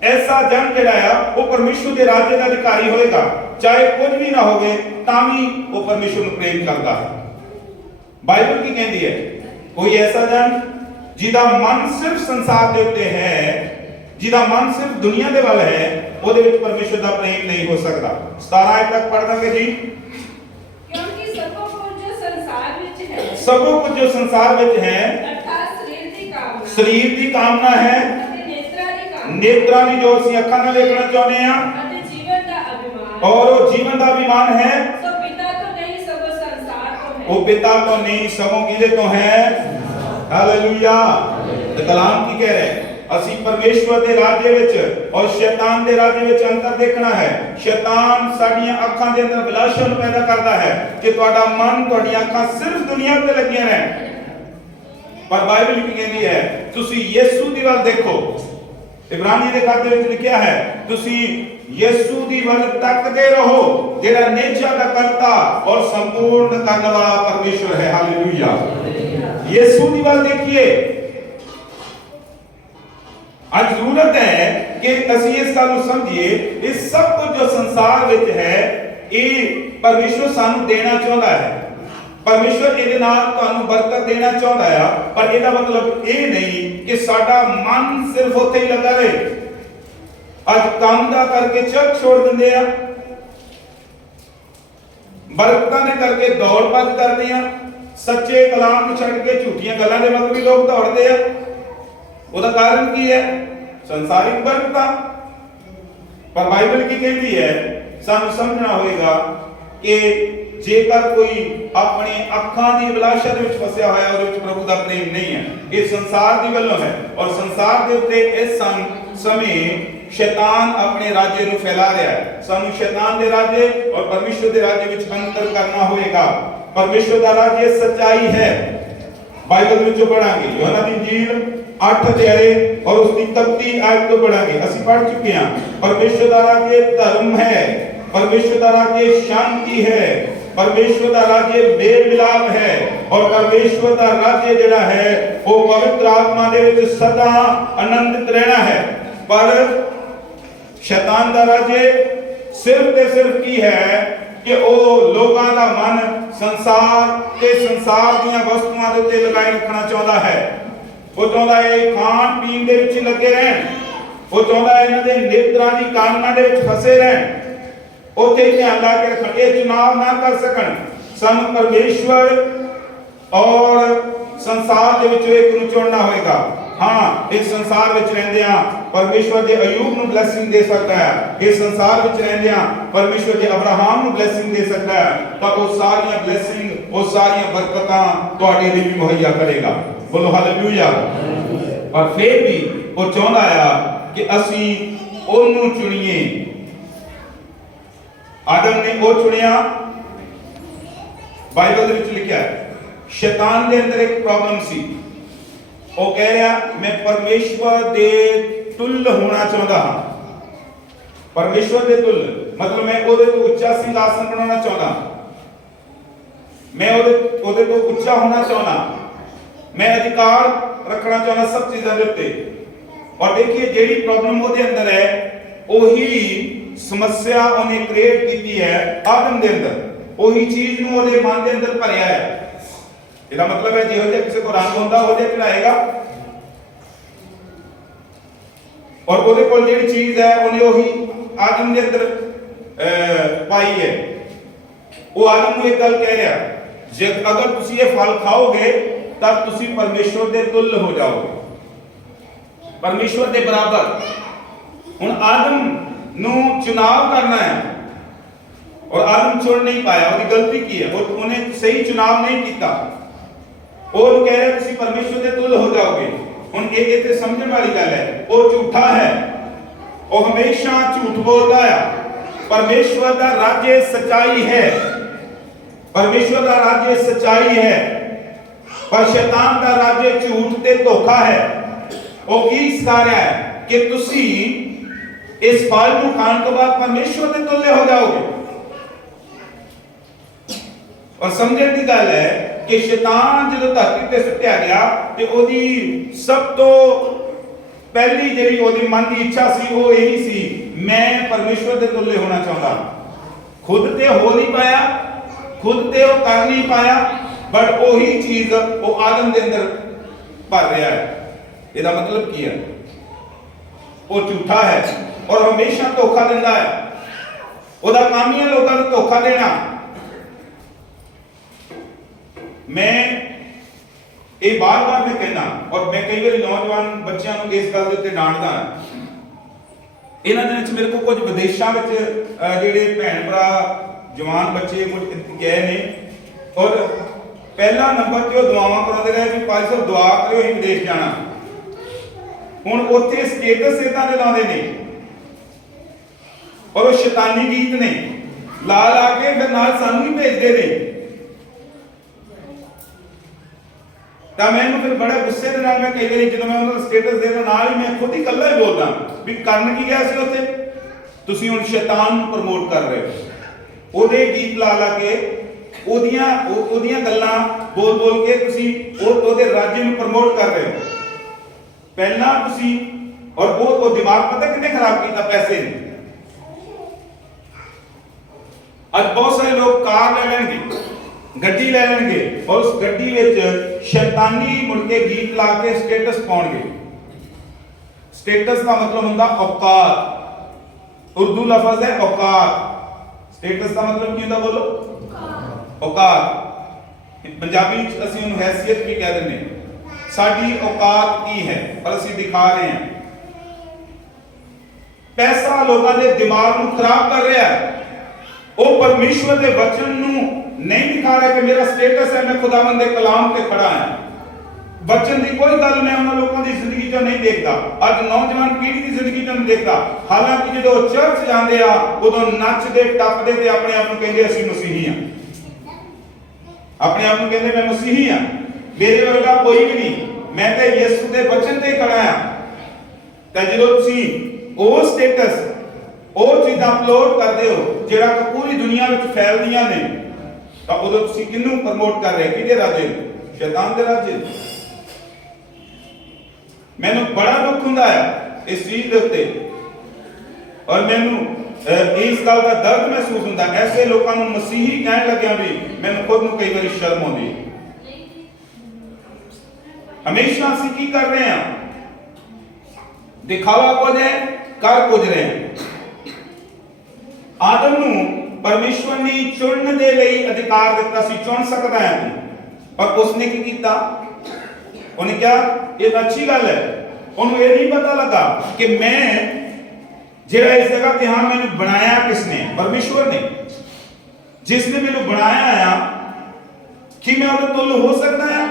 ऐसा जन ਜਿਹੜਾ ਆ ਉਹ परमेश्वर ਦੇ ਰਾਜ ਦਾ ਅਧਿਕਾਰੀ ਹੋਏਗਾ, ਚਾਹੇ ਕੁਝ ਵੀ ਨਾ ਹੋਵੇ ਤਾਂ ਵੀ ਉਹ परमेश्वर ਨੂੰ प्रेम ਕਰਦਾ ਹੈ। ਬਾਈਬਲ ਕੀ ਕਹਿੰਦੀ ਹੈ? ਕੋਈ ਐਸਾ ਜਨ ਜਿਹਦਾ ਮਨ ਸਿਰਫ ਸੰਸਾਰ ਦੇ ਉੱਤੇ ਹੈ, ਜਿਹਦਾ ਮਨ ਸਿਰਫ ਦੁਨੀਆ ਦੇ ਵੱਲ ਹੈ, ਉਹਦੇ ਵਿੱਚ ਪਰਮੇਸ਼ਵਰ ਦਾ ਪ੍ਰੇਮ ਨਹੀਂ ਹੋ ਸਕਦਾ। 17 ਆਇਤ ਤੱਕ ਪੜ੍ਹ ਦਾਂਗੇ ਜੀ। ਕਿਉਂਕਿ ਸਭੋ ਕੁਝ ਜੋ ਸੰਸਾਰ ਵਿੱਚ ਹੈ, ਸਭੋ ਕੁਝ ਜੋ ਸੰਸਾਰ ਵਿੱਚ ਹੈ, ਅਰਥਾਤ ਸਰੀਰ ਦੀ ਕਾਮਨਾ ਹੈ, ਅਤੇ ਨੇਤਰਾਂ ਦੀ ਜੋ ਅਸੀਂ ਅੱਖਾਂ ਨਾਲ ਵੇਖਣਾ ਚਾਹੁੰਦੇ ਆ, ਅਤੇ ਜੀਵਨ ਦਾ ਅਭਿਮਾਨ, ਔਰ ਉਹ ਜੀਵਨ ਦਾ ਅਭਿਮਾਨ ਹੈ। ਸੋ ਪਿਤਾ ਤੋਂ ਨਹੀਂ ਸਗੋਂ ਸੰਸਾਰ ਤੋਂ ਹੈ। ਉਹ ਪਿਤਾ ਤੋਂ ਨਹੀਂ ਸਗੋਂ ਕਿਹਦੇ ਤੋਂ ਹੈ? ਹਾਲੇਲੂਇਆ। ਤੇ ਕਲਾਮ ਕੀ ਕਹਿ ਰਿਹਾ? ਅਸੀਂ ਪਰਮੇਸ਼ਵਰ ਦੇ ਰਾਜ ਵਿੱਚ ਔਰ ਸ਼ੈਤਾਨ ਦੇ ਰਾਜ ਵਿੱਚ ਅੰਤਰ ਦੇਖਣਾ ਹੈ। ਸ਼ੈਤਾਨ ਸਾਡੀਆਂ ਅੱਖਾਂ ਦੇ ਅੰਦਰ ਬਿਲਾਸ਼ਾ ਨੂੰ ਪੈਦਾ ਕਰਦਾ ਹੈ ਕਿ ਤੁਹਾਡਾ ਮਨ, ਤੁਹਾਡੀਆਂ ਅੱਖਾਂ ਸਿਰਫ ਦੁਨੀਆ ਤੇ ਲੱਗੀਆਂ ਰਹਿਣ। ਪਰ ਬਾਈਬਲ ਕੀ ਕਹਿੰਦੀ ਹੈ? ਤੁਸੀਂ ਯਿਸੂ ਦੀ ਵੱਲ ਦੇਖੋ। ਇਬਰਾਨੀ ਦੇ ਖਾਤੇ ਵਿੱਚ ਲਿਖਿਆ ਹੈ, ਤੁਸੀਂ ਯਿਸੂ ਦੀ ਵੱਲ ਤੱਕਦੇ ਰਹੋ, ਜਿਹੜਾ ਨੇਚਾ ਦਾ ਕਰਤਾ ਔਰ ਸੰਪੂਰਨ ਕਰਨ ਵਾਲਾ ਪਰਮੇਸ਼ਵਰ ਹੈ। ਹਾਲੇਲੂਇਆ। ਯਿਸੂ ਦੀ ਵੱਲ ਦੇਖੀਏ। आज जरूरत है कि ਅਸੀਂ ਇਸ ਗੱਲ ਨੂੰ ਸਮਝੀਏ, ਇਹ ਸਭ ਕੁਝ ਜੋ ਸੰਸਾਰ ਵਿੱਚ ਹੈ ਇਹ ਪਰਮੇਸ਼ਵਰ ਸਾਨੂੰ ਦੇਣਾ ਚਾਹੁੰਦਾ ਹੈ। ਪਰਮੇਸ਼ਵਰ ਇਹਦੇ ਨਾਲ ਤੁਹਾਨੂੰ ਬਰਕਤ ਦੇਣਾ ਚਾਹੁੰਦਾ ਆ, ਪਰ ਇਹਦਾ ਮਤਲਬ ਇਹ ਨਹੀਂ ਕਿ ਸਾਡਾ ਮਨ ਸਿਰਫ ਉੱਥੇ ਹੀ ਲੱਗਾ ਰਹੇ। ਅੱਜ ਕੰਮ ਦਾ ਕਰਕੇ ਚਰਚ ਛੋੜ ਦਿੰਦੇ ਆ, ਬਰਕਤਾਂ ਦੇ ਕਰਕੇ ਦੌੜ ਭੱਜ ਕਰਦੇ ਆ, ਸੱਚੇ ਕਲਾਮ ਨੂੰ ਛੱਡ ਕੇ ਝੂਠੀਆਂ ਗੱਲਾਂ ਦੇ ਮਗਰ ਵੀ ਲੋਕ ਦੌੜਦੇ ਆ। ਉਹਦਾ ਕਾਰਨ ਕੀ ਹੈ? ਸੰਸਾਰਿਕ ਬਰਕਤਾਂ। ਪਰ ਬਾਈਬਲ ਕੀ ਕਹਿੰਦੀ ਹੈ? ਸਾਨੂੰ ਸਮਝਣਾ ਹੋਏਗਾ ਕਿ ਜੇਕਰ ਕੋਈ ਆਪਣੀ ਅੱਖਾਂ ਦੀ ਅਭਿਲਾਸ਼ਾ ਦੇ ਵਿੱਚ ਫਸਿਆ ਹੋਇਆ, ਉਹਦੇ ਵਿੱਚ ਪ੍ਰਭੂ ਦਾ ਪ੍ਰੇਮ ਨਹੀਂ ਹੈ। ਇਹ ਸੰਸਾਰ ਦੀ ਵੱਲੋਂ ਹੈ ਔਰ ਸੰਸਾਰ ਦੇ ਉੱਤੇ ਇਸ ਸਮੇਂ ਸ਼ੈਤਾਨ ਆਪਣੇ ਰਾਜੇ ਨੂੰ ਫੈਲਾ ਰਿਹਾ ਹੈ। ਸਾਨੂੰ ਸ਼ੈਤਾਨ ਦੇ ਰਾਜੇ ਔਰ ਪਰਮੇਸ਼ਵਰ ਦੇ ਰਾਜੇ ਵਿੱਚ ਅੰਤਰ ਕਰਨਾ ਹੋਏਗਾ। ਪਰਮੇਸ਼ਵਰ ਦਾ ਰਾਜੇ ਸੱਚਾਈ ਹੈ। ਬਾਈਬਲ ਵਿੱਚੋਂ ਪੜਾਂਗੇ ਯੋਹਨਾ ਦੀ ਇੰਜੀਲ 8 ਅਧਿਆਏ ਔਰ ਉਸ ਦੀ 31 ਆਇਤ ਤੋਂ ਪੜਾਂਗੇ। ਅਸੀਂ ਪੜ ਚੁੱਕੇ ਹਾਂ। ਪਰਮੇਸ਼ਵਰ ਦਾ ਰਾਜੇ ਧਰਮ ਹੈ, ਪਰਮੇਸ਼ਵਰ ਦਾ ਰਾਜੇ ਸ਼ਾਂਤੀ ਹੈ, ਪਰਮੇਸ਼ਵਰ ਦਾ ਰਾਜੇ ਮੇਲ ਮਿਲਾਪ ਹੈ ਔਰ ਪਰਮੇਸ਼ਵਰ ਦਾ ਰਾਜੇ ਜਿਹੜਾ ਹੈ ਉਹ ਪਵਿੱਤਰ ਆਤਮਾ ਦੇ ਵਿੱਚ ਸਦਾ ਆਨੰਦਿਤ ਰਹਿਣਾ ਹੈ। ਪਰ ਸ਼ੈਤਾਨ ਦਾ ਰਾਜੇ ਸਿਰਫ ਤੇ ਸਿਰਫ ਕੀ ਹੈ ਕਿ ਉਹ ਲੋਕਾਂ ਦਾ ਮਨ ਸੰਸਾਰ ਤੇ ਸੰਸਾਰ ਦੀਆਂ ਵਸਤੂਆਂ ਦੇ ਉੱਤੇ ਲਗਾਈ ਰੱਖਣਾ ਚਾਹੁੰਦਾ ਹੈ। ਉਹ ਚਾਹੁੰਦਾ ਹੈ ਖਾਣ ਪੀਣ ਦੇ ਵਿੱਚ ਲੱਗੇ ਰਹਿਣ। ਉਹ ਚਾਹੁੰਦਾ ਹੈ ਇਹਨਾਂ ਦੇ ਨੇਤਰਾਂ ਦੀ ਕਾਮਨਾ ਦੇ ਵਿੱਚ ਫਸੇ ਰਹਿਣ, ਉੱਥੇ ਧਿਆਨ ਲਾ ਕੇ ਰੱਖਣ, ਇਹ ਚੁਣਾਵ ਨਾ ਕਰ ਸਕਣ। ਸਾਨੂੰ ਪਰਮੇਸ਼ਵਰ ਔਰ ਸੰਸਾਰ ਦੇ ਵਿੱਚੋਂ ਇੱਕ ਨੂੰ ਚੁਣਨਾ ਹੋਏਗਾ। ਹਾਂ, ਇਸ ਸੰਸਾਰ ਵਿੱਚ ਰਹਿੰਦੇ ਆ ਪਰਮੇਸ਼ਵਰ ਦੇ ਅਯੂਬ ਨੂੰ ਬਲੇਸਿੰਗ ਦੇ ਸਕਦਾ ਹੈ। ਇਸ ਸੰਸਾਰ ਵਿੱਚ ਰਹਿੰਦੇ ਆ ਪਰਮੇਸ਼ਵਰ ਦੇ ਅਬਰਾਹਮ ਨੂੰ ਬਲੇਸਿੰਗ ਦੇ ਸਕਦਾ ਹੈ। ਤਾਂ ਉਹ ਸਾਰੀਆਂ ਬਲੇਸਿੰਗ, ਉਹ ਸਾਰੀਆਂ ਬਰਕਤਾਂ ਤੁਹਾਡੇ ਲਈ ਵੀ ਮੁਹੱਈਆ ਕਰੇਗਾ। ਬੋਲੋ ਹਾਲੇਲੂਇਆ। ਪਰ ਫਿਰ ਵੀ ਉਹ ਚਾਹੁੰਦਾ ਆ ਕਿ ਅਸੀਂ ਉਹਨੂੰ ਚੁਣੀਏ। ਆਦਮ ਨੇ ਉਹ ਚੁਣਿਆ। ਬਾਈਬਲ ਦੇ ਵਿੱਚ ਲਿਖਿਆ ਹੈ ਸ਼ੈਤਾਨ ਦੇ ਅੰਦਰ ਇੱਕ ਪ੍ਰੋਬਲਮ ਸੀ। ਉਹ ਕਹਿ ਰਿਹਾ ਮੈਂ ਪਰਮੇਸ਼ਵਰ ਦੇ ਤੁੱਲ ਹੋਣਾ ਚਾਹੁੰਦਾ ਹਾਂ। ਪਰਮੇਸ਼ਵਰ ਦੇ ਤੁੱਲ ਮਤਲਬ ਮੈਂ ਉਹਦੇ ਤੋਂ ਉੱਚਾ ਸਿੰਘਾਸਨ ਬਣਾਉਣਾ ਚਾਹੁੰਦਾ, ਮੈਂ ਉਹਦੇ ਤੋਂ ਉੱਚਾ ਹੋਣਾ ਚਾਹੁੰਦਾ, ਮੈਂ ਅਧਿਕਾਰ ਰੱਖਣਾ ਚਾਹੁੰਦਾ ਸਭ ਚੀਜ਼ਾਂ ਦੇ ਉੱਤੇ। ਔਰ ਦੇਖੀਏ ਜਿਹੜੀ ਪ੍ਰੋਬਲਮ ਉਹਦੇ ਅੰਦਰ ਹੈ ਉਹੀ ਸਮੱਸਿਆ ਉਹਨੇ ਕ੍ਰੀਏਟ ਕੀਤੀ ਹੈ ਆਦਮ ਦੇ ਅੰਦਰ। ਉਹੀ ਚੀਜ਼ ਨੂੰ ਉਹਦੇ ਮਨ ਦੇ ਅੰਦਰ ਭਰਿਆ ਹੈ। ਇਹਦਾ ਮਤਲਬ ਹੈ ਜਿਹੋ ਜਿਹਾ ਕਿਸੇ ਕੋ ਰੰਗ ਹੁੰਦਾ ਉਹ ਜਿਹਾ ਚੜਾਏਗਾ। ਔਰ ਉਹਦੇ ਕੋਲ ਜਿਹੜੀ ਚੀਜ਼ ਹੈ ਉਹਨੇ ਉਹੀ ਆਦਮ ਦੇ ਅੰਦਰ ਪਾਈ ਹੈ। ਉਹ ਆਦਮ ਨੂੰ ਇੱਕ ਗੱਲ ਕਹਿ ਰਿਹਾ, ਜੇ ਅਗਰ ਤੁਸੀਂ ਇਹ ਫਲ ਖਾਓਗੇ ਤਾਂ ਤੁਸੀਂ ਪਰਮੇਸ਼ਵਰ ਦੇ ਤੁੱਲ ਹੋ ਜਾਓਗੇ, ਪਰਮੇਸ਼ਵਰ ਦੇ ਬਰਾਬਰ। ਹੁਣ ਆਦਮ ਨੂੰ ਚੁਣਾਵ ਕਰਨਾ ਹੈ ਔਰ ਆਦਮ ਚੁਣ ਨਹੀਂ ਪਾਇਆ। ਉਹਦੀ ਗਲਤੀ ਕੀ ਹੈ? ਉਹਨੇ ਸਹੀ ਚੁਣਾਵ ਨਹੀਂ ਕੀਤਾ। ਉਹ ਕਹਿ ਰਿਹਾ ਤੁਸੀਂ ਪਰਮੇਸ਼ਵਰ ਦੇ ਤੁੱਲ ਹੋ ਜਾਓਗੇ। ਹੁਣ ਇਹ ਤੇ ਸਮਝਣ ਵਾਲੀ ਗੱਲ ਹੈ। ਉਹ ਝੂਠਾ ਹੈ, ਉਹ ਹਮੇਸ਼ਾ ਝੂਠ ਬੋਲਦਾ ਹੈ। ਪਰਮੇਸ਼ਵਰ ਦਾ ਰਾਜੇ ਸਚਾਈ ਹੈ, ਪਰਮੇਸ਼ਵਰ ਦਾ ਰਾਜੇ ਸਚਾਈ ਹੈ। ਪਰ ਸ਼ੈਤਾਨ ਦਾ ਰਾਜੇ ਝੂਠ ਤੇ ਧੋਖਾ ਹੈ। ਉਹ ਕੀ ਸਿਖਾ ਰਿਹਾ ਹੈ ਕਿ ਤੁਸੀਂ ਇਸ ਫਲ ਨੂੰ ਖਾਣ ਤੋਂ ਬਾਅਦ ਪਰਮੇਸ਼ਵਰ ਦੇ ਤੁੱਲੇ ਹੋ ਜਾਓਗੇ। ਔਰ ਸਮਝਣ ਦੀ ਗੱਲ ਹੈ ਕਿ ਸ਼ੈਤਾਨ ਜਦੋਂ ਧਰਤੀ ਤੇ ਸੁੱਟਿਆ ਗਿਆ ਤੇ ਉਹਦੀ ਸਭ ਤੋਂ ਪਹਿਲੀ ਜਿਹੜੀ ਉਹਦੀ ਮਨ ਦੀ ਇੱਛਾ ਸੀ ਉਹ ਇਹੀ ਸੀ, ਮੈਂ ਪਰਮੇਸ਼ਵਰ ਦੇ ਤੁੱਲੇ ਹੋਣਾ ਚਾਹੁੰਦਾ। ਖੁਦ ਤੇ ਹੋ ਨਹੀਂ ਪਾਇਆ, ਖੁਦ ਤੇ ਉਹ ਕਰ ਨਹੀਂ ਪਾਇਆ, ਬਟ ਉਹੀ ਚੀਜ਼ ਉਹ ਆਦਮ ਦੇ ਅੰਦਰ ਭਰ ਰਿਹਾ ਹੈ। ਇਹਦਾ ਮਤਲਬ ਕੀ ਹੈ? ਉਹ ਝੂਠਾ ਹੈ ਔਰ ਹਮੇਸ਼ਾ ਧੋਖਾ ਦਿੰਦਾ ਹੈ। ਉਹਦਾ ਕੰਮ ਹੀ ਹੈ ਲੋਕਾਂ ਨੂੰ ਧੋਖਾ ਦੇਣਾ। ਮੈਂ ਇਹ ਬਾਰ-ਬਾਰ ਮੈਂ ਕਹਿਣਾ ਔਰ ਮੈਂ ਕਈ ਵਾਰੀ ਨੌਜਵਾਨ ਬੱਚਿਆਂ ਨੂੰ ਇਸ ਗੱਲ ਦੇ ਉੱਤੇ ਡਾਂਟਦਾ। ਇਹਨਾਂ ਦਿਨਾਂ ਵਿੱਚ ਮੇਰੇ ਕੋਲ ਕੁਝ ਵਿਦੇਸ਼ਾਂ ਵਿੱਚ ਜਿਹੜੇ ਭੈਣ ਭਰਾ ਜਵਾਨ ਬੱਚੇ ਗਏ ਨੇ ਔਰ ਪਹਿਲਾ ਨੰਬਰ ਤੇ ਉਹ ਦੁਆਵਾਂ ਕਰਾਉਂਦੇ ਰਹੇ ਵੀ ਭਾਈ ਸਾਹਿਬ ਦੁਆ ਕਰਿਓ ਅਸੀਂ ਵਿਦੇਸ਼ ਜਾਣਾ। ਹੁਣ ਉੱਥੇ ਸਟੇਟਸ ਇਦਾਂ ਦੇ ਲਾਉਂਦੇ ਨੇ ਔਰ ਉਹ ਸ਼ੈਤਾਨੀ ਗੀਤ ਨੇ ਲਾ ਕੇ ਫਿਰ ਨਾਲ ਸਾਨੂੰ ਹੀ ਭੇਜਦੇ ਨੇ। ਤਾਂ ਮੈਨੂੰ ਫਿਰ ਬੜੇ ਗੁੱਸੇ ਦੇ ਨਾਲ ਮੈਂ ਕਈ ਵਾਰੀ ਜਦੋਂ ਮੈਂ ਉਹਨਾਂ ਦਾ ਸਟੇਟਸ ਦੇਖਦਾ ਨਾਲ ਹੀ ਮੈਂ ਖੁਦ ਹੀ ਇਕੱਲਾ ਹੀ ਬੋਲਦਾ ਵੀ ਕਰਨ ਕੀ ਗਿਆ ਸੀ ਉੱਥੇ? ਤੁਸੀਂ ਹੁਣ ਸ਼ੈਤਾਨ ਨੂੰ ਪ੍ਰਮੋਟ ਕਰ ਰਹੇ ਹੋ। ਉਹਦੇ ਗੀਤ ਲਾ ਕੇ ਉਹਦੀਆਂ ਗੱਲਾਂ ਬੋਲ ਕੇ ਤੁਸੀਂ ਉਹਦੇ ਰਾਜ ਨੂੰ ਪ੍ਰਮੋਟ ਕਰ ਰਹੇ ਹੋ। ਪਹਿਲਾਂ ਤੁਸੀਂ ਔਰ ਉਹ ਦਿਮਾਗ ਪਤਾ ਕਿੰਨੇ ਖਰਾਬ ਕੀਤਾ? ਪੈਸੇ ਨੇ। ਅੱਜ ਬਹੁਤ ਸਾਰੇ ਲੋਕ ਕਾਰ ਲੈ ਲੈਣਗੇ, ਗੱਡੀ ਲੈ ਲੈਣਗੇ ਔਰ ਉਸ ਗੱਡੀ ਵਿੱਚ ਸ਼ੈਤਾਨੀ ਮੁੜ ਕੇ ਗੀਤ ਲਾ ਕੇ ਸਟੇਟਸ ਪਾਉਣਗੇ। ਸਟੇਟਸ ਦਾ ਮਤਲਬ ਹੁੰਦਾ ਔਕਾਤ। ਉਰਦੂ ਲਫ਼ਜ਼ ਹੈ ਔਕਾਤ। ਸਟੇਟਸ ਦਾ ਮਤਲਬ ਕੀ ਹੁੰਦਾ? ਬੋਲੋ। ਔਕਾਤ। ਪੰਜਾਬੀ ਵਿੱਚ ਅਸੀਂ ਉਹਨੂੰ ਹੈਸੀਅਤ ਵੀ ਕਹਿ ਦਿੰਦੇ। ਸਾਡੀ ਔਕਾਤ ਕੀ ਹੈ ਪਰ ਅਸੀਂ ਦਿਖਾ ਰਹੇ ਹਾਂ। ਪੈਸਾ ਲੋਕਾਂ ਦੇ ਦਿਮਾਗ ਨੂੰ ਖਰਾਬ ਕਰ ਰਿਹਾ ਹੈ। ਉਹ ਪਰਮੇਸ਼ਵਰ ਦੇ ਵਚਨ ਨੂੰ ਨਹੀਂ ਦਿਖਾ ਰਿਹਾ ਕਿ ਮੇਰਾ ਸਟੇਟਸ ਹੈ, ਮੈਂ ਖੁਦਾਵੰਦ ਦੇ ਕਲਾਮ ਤੇ ਖੜਾ ਹਾਂ। ਵਚਨ ਦੀ ਕੋਈ ਗੱਲ ਮੈਂ ਉਹਨਾਂ ਲੋਕਾਂ ਦੀ ਜ਼ਿੰਦਗੀ 'ਚ ਨਹੀਂ ਦੇਖਦਾ। ਅੱਜ ਨੌਜਵਾਨ ਪੀੜ੍ਹੀ ਦੀ ਜ਼ਿੰਦਗੀ 'ਚ ਨਹੀਂ ਦੇਖਦਾ। ਹਾਲਾਂਕਿ ਜਦੋਂ ਉਹ ਚਰਚ ਜਾਂਦੇ ਆ ਉਦੋਂ ਨੱਚਦੇ ਟੱਪਦੇ ਤੇ ਆਪਣੇ ਆਪ ਨੂੰ ਕਹਿੰਦੇ ਅਸੀਂ ਮਸੀਹੀ ਹਾਂ। ਆਪਣੇ ਆਪ ਨੂੰ ਕਹਿੰਦੇ ਮੈਂ ਮਸੀਹੀ ਹਾਂ, ਮੇਰੇ ਵਰਗਾ ਕੋਈ ਵੀ ਨਹੀਂ, ਮੈਂ ਤਾਂ ਯਿਸੂ ਦੇ ਵਚਨ ਤੇ ਖੜਾ ਹਾਂ। ਤਾਂ ਜਦੋਂ ਤੁਸੀਂ ਉਹ ਸਟੇਟਸ ਉਹ ਚੀਜ਼ਾਂ ਅਪਲੋਡ ਕਰਦੇ ਹੋ ਜਿਹੜਾ ਕਿ ਪੂਰੀ ਦੁਨੀਆ ਵਿੱਚ ਫੈਲਦੀਆਂ ਨੇ, ਤਾਂ ਉਦੋਂ ਤੁਸੀਂ ਕਿਹਨੂੰ ਪ੍ਰਮੋਟ ਕਰ ਰਹੇ? ਕਿਹਦੇ ਰਾਜੇ? ਸ਼ੈਤਾਨ ਦੇ ਰਾਜੇ। ਮੈਨੂੰ ਬੜਾ ਦੁੱਖ ਹੁੰਦਾ ਹੈ ਇਸ ਚੀਜ਼ ਦੇ ਉੱਤੇ, ਔਰ ਮੈਨੂੰ ਇਸ ਗੱਲ ਦਾ ਦਰਦ ਮਹਿਸੂਸ ਹੁੰਦਾ ਐਸੇ ਲੋਕਾਂ ਨੂੰ ਮਸੀਹੀ ਕਹਿਣ ਲੱਗਿਆ ਵੀ ਮੈਨੂੰ ਖੁਦ ਨੂੰ ਕਈ ਵਾਰੀ ਸ਼ਰਮ ਆਉਂਦੀ ਹੈ। ਹਮੇਸ਼ਾ ਅਸੀਂ ਕੀ ਕਰ ਰਹੇ ਹਾਂ? ਦਿਖਾਵਾ ਕੁਝ ਹੈ, ਕਰ ਕੁਝ ਰਹੇ ਹਾਂ। ਆਦਮ ਨੂੰ ਪਰਮੇਸ਼ਵਰ ਨੇ ਚੁਣਨ ਦੇ ਲਈ ਅਧਿਕਾਰ ਦਿੱਤਾ ਸੀ, ਚੁਣ ਸਕਦਾ ਹੈ ਤੂੰ, ਪਰ ਉਸਨੇ ਕੀ ਕੀਤਾ? ਉਹਨੇ ਕਿਹਾ ਇਹ ਤਾਂ ਅੱਛੀ ਗੱਲ ਹੈ। ਉਹਨੂੰ ਇਹ ਨਹੀਂ ਪਤਾ ਲੱਗਾ ਕਿ ਮੈਂ ਜਿਹੜਾ ਇਸ ਜਗ੍ਹਾ ਤੇ ਹਾਂ, ਮੈਨੂੰ ਬਣਾਇਆ ਕਿਸਨੇ? ਪਰਮੇਸ਼ਵਰ ਨੇ। ਜਿਸ ਨੇ ਮੈਨੂੰ ਬਣਾਇਆ ਆ, ਕਿ ਮੈਂ ਉਹਦੇ ਤੁੱਲ ਹੋ ਸਕਦਾ ਹਾਂ?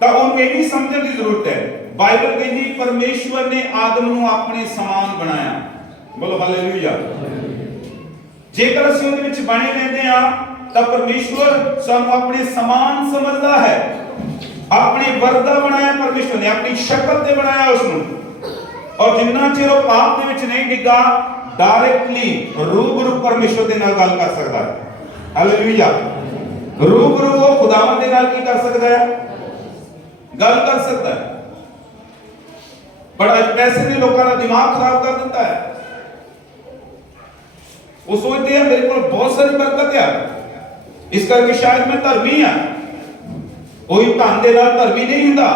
ਤਾਂ ਉਹਨੂੰ ਇਹ ਵੀ ਸਮਝਣ ਦੀ ਜ਼ਰੂਰਤ ਹੈ। ਬਾਈਬਲ ਕਹਿੰਦੀ ਪਰਮੇਸ਼ਵਰ ਨੇ ਆਦਮ ਨੂੰ ਆਪਣੇ ਸਮਾਨ ਬਣਾਇਆ। ਬੋਲੋ ਹਾਲੇਲੂਇਆ। ਜੇਕਰ ਅਸੀਂ ਉਹਦੇ ਵਿੱਚ ਬਣੇ ਰਹਿੰਦੇ ਆ ਤਾਂ ਪਰਮੇਸ਼ਵਰ ਸਾਨੂੰ ਆਪਣੇ ਸਮਾਨ ਸਮਝਦਾ ਹੈ। ਆਪਣੇ ਵਰਗਾ ਬਣਾਇਆ ਪਰਮੇਸ਼ਵਰ ਨੇ, ਆਪਣੀ ਸ਼ਕਲ ਤੇ ਬਣਾਇਆ ਉਸ ਨੂੰ। ਔਰ ਜਿੰਨਾ ਚਿਰ ਉਹ ਪਾਪ ਦੇ ਵਿੱਚ ਨਹੀਂ ਡਿੱਗਾ, ਡਾਇਰੈਕਟਲੀ ਰੂਬਰੂ ਪਰਮੇਸ਼ਵਰ ਦੇ ਨਾਲ ਗੱਲ ਕਰ ਸਕਦਾ ਹੈ। ਹਾਲੇਲੂਇਆ। ਰੂਬਰੂ ਉਹ ਖੁਦਾਵੰਦ ਦੇ ਨਾਲ ਕੀ ਕਰ ਸਕਦਾ ਹੈ? ਗੱਲ ਕਰ ਸਕਦਾ ਹੈ। ਪਰ ਅੱਜ ਪੈਸੇ ਨੇ ਲੋਕਾਂ ਦਾ ਦਿਮਾਗ ਖਰਾਬ ਕਰ ਦਿੱਤਾ ਹੈ। ਉਹ ਸੋਚਦੇ ਆ ਮੇਰੇ ਕੋਲ ਬਹੁਤ ਸਾਰੀ ਬਰਕਤ ਹੈ, ਇਸ ਕਰਕੇ ਸ਼ਾਇਦ ਮੈਂ ਧਰਮੀ ਹਾਂ। ਕੋਈ ਧਨ ਦੇ ਨਾਲ ਧਰਮੀ ਨਹੀਂ ਹੁੰਦਾ।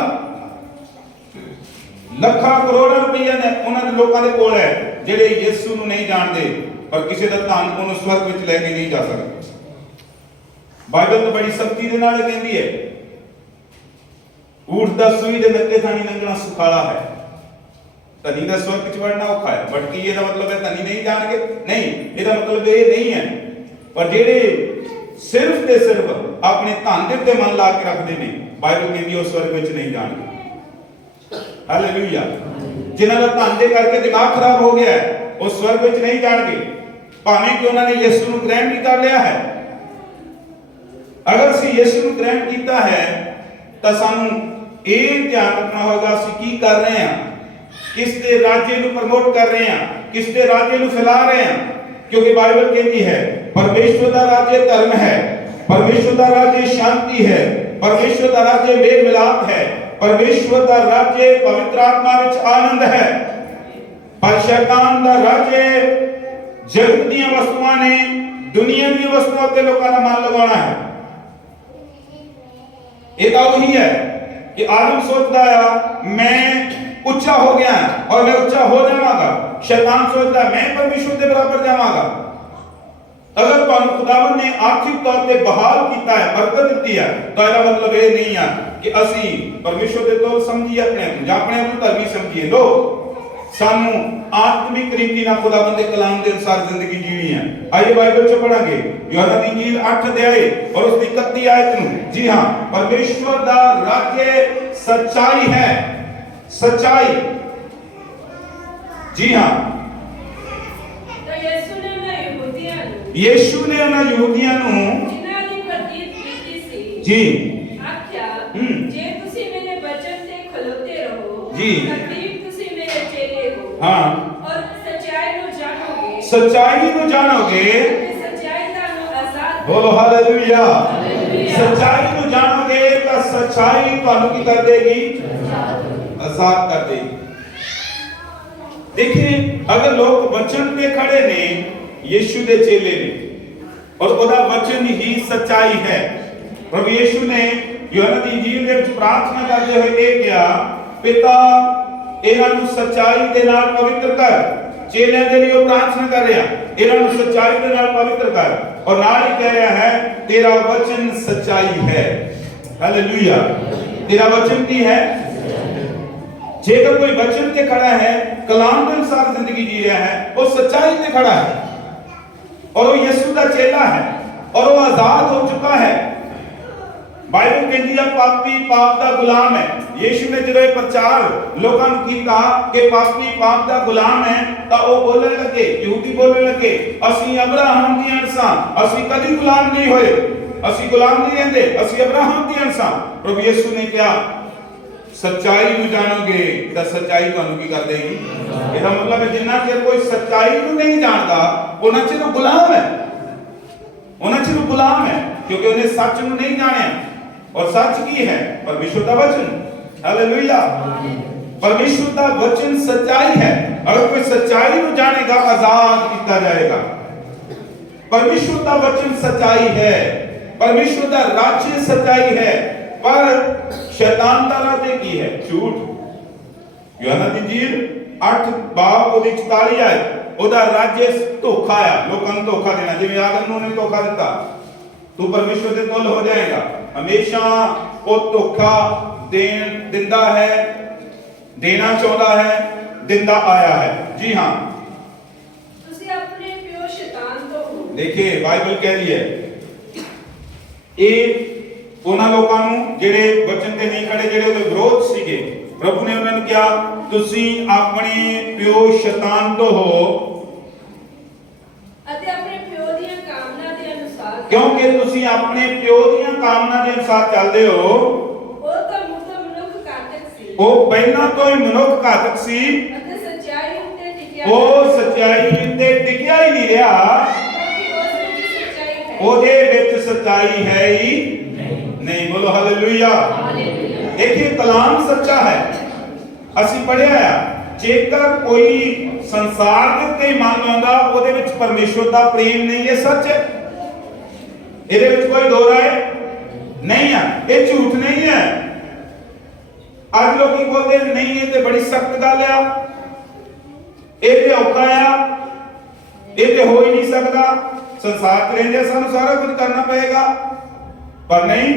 ਲੱਖਾਂ ਕਰੋੜਾਂ ਰੁਪਈਆ ਨੇ ਉਹਨਾਂ ਦੇ ਲੋਕਾਂ ਦੇ ਕੋਲ ਹੈ ਜਿਹੜੇ ਯਿਸੂ ਨੂੰ ਨਹੀਂ ਜਾਣਦੇ, ਪਰ ਕਿਸੇ ਦਾ ਧਨ ਉਹਨੂੰ ਸਵਰਗ ਵਿੱਚ ਲੈ ਕੇ ਨਹੀਂ ਜਾ ਸਕਦਾ। ਬਾਈਬਲ ਤਾਂ ਬੜੀ ਸਖਤੀ ਦੇ ਨਾਲ ਕਹਿੰਦੀ ਹੈ, ਊਠ ਦਾ ਸੂਈ ਦੇ ਨੱਕੇ ਥਾਣੀ ਲੰਘਣਾ ਸੁਖਾਲਾ ਹੈ, ਧਨੀ ਦਾ ਸਵਰਗ ਵਿੱਚ ਵੜਨਾ ਔਖਾ ਹੈ। ਬਟ ਕੀ ਇਹਦਾ ਮਤਲਬ ਹੈ ਧਨੀ ਨਹੀਂ ਜਾਣਗੇ? ਨਹੀਂ, ਇਹਦਾ ਮਤਲਬ ਇਹ ਨਹੀਂ ਹੈ। ਪਰ ਜਿਹੜੇ ਸਿਰਫ ਤੇ ਸਿਰਫ ਆਪਣੇ ਧਨ ਦੇ ਉੱਤੇ ਮਨ ਲਾ ਕੇ ਰੱਖਦੇ ਨੇ, ਬਾਈਬਲ ਕਹਿੰਦੀ ਉਹ ਸਵਰਗ ਵਿੱਚ ਨਹੀਂ ਜਾਣਗੇ। ਹਾਲੇਲੂਇਆ। ਜਿਨ੍ਹਾਂ ਦਾ ਧਨ ਦੇ ਕਰਕੇ ਦਿਮਾਗ ਖਰਾਬ ਹੋ ਗਿਆ ਹੈ, ਉਹ ਸਵਰਗ ਵਿੱਚ ਨਹੀਂ ਜਾਣਗੇ, ਭਾਵੇਂ ਕਿ ਉਹਨਾਂ ਨੇ ਯਿਸੂ ਨੂੰ ਗ੍ਰਹਿਣ ਵੀ ਕਰ ਲਿਆ ਹੈ। ਅਗਰ ਅਸੀਂ ਯਿਸੂ ਨੂੰ ਗ੍ਰਹਿਣ ਕੀਤਾ ਹੈ ਤਾਂ ਸਾਨੂੰ ਇਹ ਧਿਆਨ ਰੱਖਣਾ ਹੋਗਾ ਅਸੀਂ ਕੀ ਕਰ ਰਹੇ ਹਾਂ, ਕਿਸ ਦੇ ਰਾਜੇ ਨੂੰ ਪ੍ਰਮੋਟ ਕਰ ਰਹੇ ਹਾਂ, ਕਿਸ ਦੇ ਰਾਜੇ ਨੂੰ ਫੈਲਾ ਰਹੇ ਹਾਂ। ਕਿਉਂਕਿ ਬਾਈਬਲ ਕਹਿੰਦੀ ਹੈ ਪਰਮੇਸ਼ਵਰ ਦਾ ਰਾਜੇ ਧਰਮ ਹੈ, ਪਰਮੇਸ਼ਵਰ ਦਾ ਰਾਜੇ ਸ਼ਾਂਤੀ ਹੈ, ਪਰਮੇਸ਼ਵਰ ਦਾ ਰਾਜੇ ਮੇਲ ਮਿਲਾਪ ਹੈ, ਪਰਮੇਸ਼ਵਰ ਦਾ ਰਾਜੇ ਪਵਿੱਤਰ ਆਤਮਾ ਵਿੱਚ ਆਨੰਦ ਹੈ। ਪਰ ਸ਼ੈਤਾਨ ਦਾ ਰਾਜੇ ਜਗਤ ਦੀਆਂ ਵਸਤੂਆਂ ਨੇ, ਦੁਨੀਆ ਦੀਆਂ ਵਸਤੂਆਂ ਤੇ ਲੋਕਾਂ ਦਾ ਮਨ ਲਗਾਉਣਾ ਹੈ। ਇਹ ਤਾਂ ਉਹੀ ਹੈ ਕਿ ਆਦਮ ਸੋਚਦਾ ਆ ਮੈਂ ਉੱਚਾ ਹੋ ਗਿਆ और मैं ਉੱਚਾ ਹੋ ਜਾਵਾਂਗਾ। शैतान सोचता है मैं परमेश्वर के बराबर जावांगा। अगर ਤੁਹਾਨੂੰ ਖੁਦਾਵੰਦ ਨੇ ਆਰਥਿਕ ਤੌਰ ਤੇ ਬਹਾਲ ਕੀਤਾ ਹੈ, ਬਰਕਤ ਦਿੱਤੀ ਹੈ, ਤਾਂ ਇਹਦਾ ਮਤਲਬ ਇਹ ਨਹੀਂ ਹੈ ਕਿ ਅਸੀਂ ਪਰਮੇਸ਼ਵਰ ਦੇ ਤੋਂ ਸਮਝੀਏ ਆਪਣੇ ਆਪ ਨੂੰ ਜਾਂ ਆਪਣੇ ਆਪ ਨੂੰ ਧਰਮੀ ਸਮਝੀਏ। ਲੋ, ਸਾਨੂੰ ਆਤਮਿਕ ਰੀਤੀ ਨਾਲ ਖੁਦਾਵੰਦ ਦੇ ਕਲਾਮ ਦੇ ਅਨੁਸਾਰ ਜ਼ਿੰਦਗੀ ਜੀਣੀ ਹੈ। ਆइए ਬਾਈਬਲ ਚ ਪੜਾਂਗੇ ਯੋਹਨਾ ਦੀ ਇੰਜੀਲ 8 ਅਧਿਆਏ और उसकी 31 आयत ਨੂੰ। जी हां, परमेश्वर ਦਾ ਰਾਜ ਸੱਚਾਈ ਹੈ, सच्चाई। जी हां, तो यीशु ने उन्हें यहूदियों ਨੂੰ ਜਿਨ੍ਹਾਂ ਦੀ ਪ੍ਰਤੀਤ ਕੀਤੀ ਸੀ जी ਆਖਿਆ, ਜੇ ਤੁਸੀਂ ਮੇਰੇ ਵਚਨ ਤੇ ਖਲੋਤੇ ਰਹੋ जी ਤਾਂ ਠੀਕ ਤੁਸੀਂ ਮੇਰੇ ਚੇਲੇ ਹੋ। हाँ, और सच्चाई ਨੂੰ ਜਾਣੋਗੇ, सच्चाई ਨੂੰ ਜਾਣੋਗੇ। ਤੇ ਸੱਚਾਈ ਤੁਹਾਨੂੰ ਆਜ਼ਾਦ। बोलो हालेलुया। सच्चाई ਨੂੰ ਜਾਣੋਗੇ ਤਾਂ ਸੱਚਾਈ ਤੁਹਾਨੂੰ ਕੀ ਕਰ ਦੇਗੀ? आजाद कर देगी। देखिए, अगर लोग वचन पे खड़े ने, यीशु दे चेले ने, और ਉਹਦਾ वचन ही सच्चाई है। प्रभु यीशु ने यूहन्ना ਦੀ ਇੰਜੀਲ ਦੇ ਵਿੱਚ ਪ੍ਰਾਰਥਨਾ ਕਰਦੇ ਹੋਏ ਇਹ ਕਿਹਾ, ਪਿਤਾ ਇਹਨਾਂ ਨੂੰ ਸੱਚਾਈ ਦੇ ਨਾਲ ਪਵਿੱਤਰ ਕਰ। ਚੇਲਿਆਂ ਦੇ ਲਈ ਉਹ ਪ੍ਰਾਰਥਨਾ ਕਰ ਰਿਹਾ, ਇਹਨਾਂ ਨੂੰ ਸੱਚਾਈ ਦੇ ਨਾਲ ਪਵਿੱਤਰ ਕਰ। और ਨਾਲ ਹੀ ਕਹਿ ਰਿਹਾ ਹੈ ਤੇਰਾ वचन सच्चाई है। हालेलुया। तेरा वचन की है, जेकर कोई वचन ते खड़ा है, कलाम के अनुसार जिंदगी जी रहा है, वो सच्चाई ते खड़ा है और वो यीशु का चेला है और वो आजाद हो चुका है। बाइबल कहती है पापी पाप का गुलाम है। यीशु ने जो प्रचार लोगों को किया कि पापी पाप का गुलाम है, तो वो बोलने लगे, यहूदी बोलने लगे, असी अब्राहम दी अंशां, असी कभी गुलाम नहीं होए, असी गुलाम नहीं रहंदे, असी अब्राहम दी अंशां। प्रभु यीशु ने क्या, सच्चाई ਨੂੰ ਜਾਣੋਗੇ ਤਾਂ ਸੱਚਾਈ ਤੁਹਾਨੂੰ ਕੀ ਕਰ ਦੇਗੀ। ਇਹਦਾ ਮਤਲਬ ਹੈ ਜਿੰਨਾ ਚਿਰ ਕੋਈ ਸੱਚਾਈ ਨੂੰ ਨਹੀਂ ਜਾਣਦਾ ਉਹਨਾਂ ਚਿਰ ਉਹ ਗੁਲਾਮ ਹੈ, ਉਹਨਾਂ ਚਿਰ ਉਹ ਗੁਲਾਮ ਹੈ, ਕਿਉਂਕਿ ਉਹਨੇ ਸੱਚ ਨੂੰ ਨਹੀਂ ਜਾਣਿਆ। और सच की है परमेश्वर का वचन। हालेलुया। परमेश्वर का वचन सच्चाई है। अगर कोई सच्चाई को जानेगा आजाद किया जाएगा। परमेश्वर का वचन सच्चाई है, परमेश्वर का राज्य सच्चाई है, पर शैतान का राज्य की है झूठ। यूहन्ना दी इंजील 8 बाब ਉਹਦੀ 44 ਆਇਤ, ਉਹਦਾ राज्य ਧੋਖਾ ਆ, ਲੋਕਾਂ ਨੂੰ ਧੋਖਾ ਦੇਣਾ। ਜਿਵੇਂ ਆਦਮ ਨੂੰ ਨੇ ਧੋਖਾ ਦਿੱਤਾ, तू परमेश्वर के तुल हो जाएगा। हमेशा वो धोखा देता है, देना चाहता है, दिंदा आया है। जी हाँ, ਤੁਸੀਂ ਆਪਣੇ ਪਿਓ ਸ਼ੈਤਾਨ ਤੋਂ ਹੋ। देखिए बाइबल कह रही है ये ਉਹਨਾਂ ਲੋਕਾਂ ਨੂੰ ਜਿਹੜੇ ਵਚਨ ਤੇ ਨਹੀਂ ਖੜੇ, ਜਿਹੜੇ ਉਹਦੇ ਵਿਰੋਧ ਸੀਗੇ, ਪ੍ਰਭੂ ਨੇ ਉਹਨਾਂ ਨੂੰ ਕਿਹਾ ਤੁਸੀਂ ਆਪਣੇ ਪਿਓ ਸ਼ੈਤਾਨ ਤੋਂ ਹੋ ਅਤੇ ਆਪਣੇ ਪਿਓ ਦੀਆਂ ਕਾਮਨਾ ਦੇ ਅਨੁਸਾਰ, क्योंकि ਤੁਸੀਂ ਆਪਣੇ ਪਿਓ ਦੀਆਂ ਕਾਮਨਾ ਦੇ ਅਨੁਸਾਰ ਚੱਲਦੇ ਹੋ। ਉਹ ਤਾਂ ਮਨੁੱਖ ਘਾਤਕ ਸੀ, ਉਹ ਪਹਿਲਾਂ ਤੋਂ ਹੀ ਮਨੁੱਖ ਘਾਤਕ ਸੀ ਅਤੇ ਸੱਚਾਈ ਉੱਤੇ ਟਿਕਿਆ, ਉਹ ਸੱਚਾਈ ਉੱਤੇ ਟਿਕਿਆ ਹੀ ਨਹੀਂ ਰਿਹਾ, ਕਿਉਂਕਿ ਉਸ ਵਿੱਚ ਸੱਚਾਈ ਹੈ। ਉਹਦੇ ਵਿੱਚ ਸੱਚਾਈ ਹੈ ਹੀ नहीं। बोलो हालेलुया। ਹਾਲੇਲੂਇਆ। देखिए कलाम सच्चा है। ਅਸੀਂ ਪੜਿਆ ਆ, ਜੇਕਰ ਕੋਈ ਸੰਸਾਰ ਦੇ ਉੱਤੇ ਮੰਨ ਲਾਉਂਦਾ ਉਹਦੇ ਵਿੱਚ ਪਰਮੇਸ਼ਵਰ ਦਾ ਪ੍ਰੇਮ ਨਹੀਂ, ਇਹ ਸੱਚ ਹੈ, ਇਹਦੇ ਵਿੱਚ ਕੋਈ ਦੋ ਰਾਏ ਨਹੀਂ ਹੈ, ਇਹ ਝੂਠ ਨਹੀਂ ਹੈ। ਅੱਜ ਲੋਕੀ ਬੋਲਦੇ ਨਹੀਂ ਇਹ ਤੇ ਬੜੀ ਸਖਤ ਗੱਲ ਆ, ਇਹ ਤੇ ਔਖਾ ਆ, ਇਹ ਤੇ ਹੋ ਹੀ ਨਹੀਂ ਸਕਦਾ, ਸੰਸਾਰ 'ਚ ਰਹਿੰਦੇ ਸਾਨੂੰ ਸਾਰਾ ਕੁਝ ਕਰਨਾ ਪਏਗਾ। पर नहीं,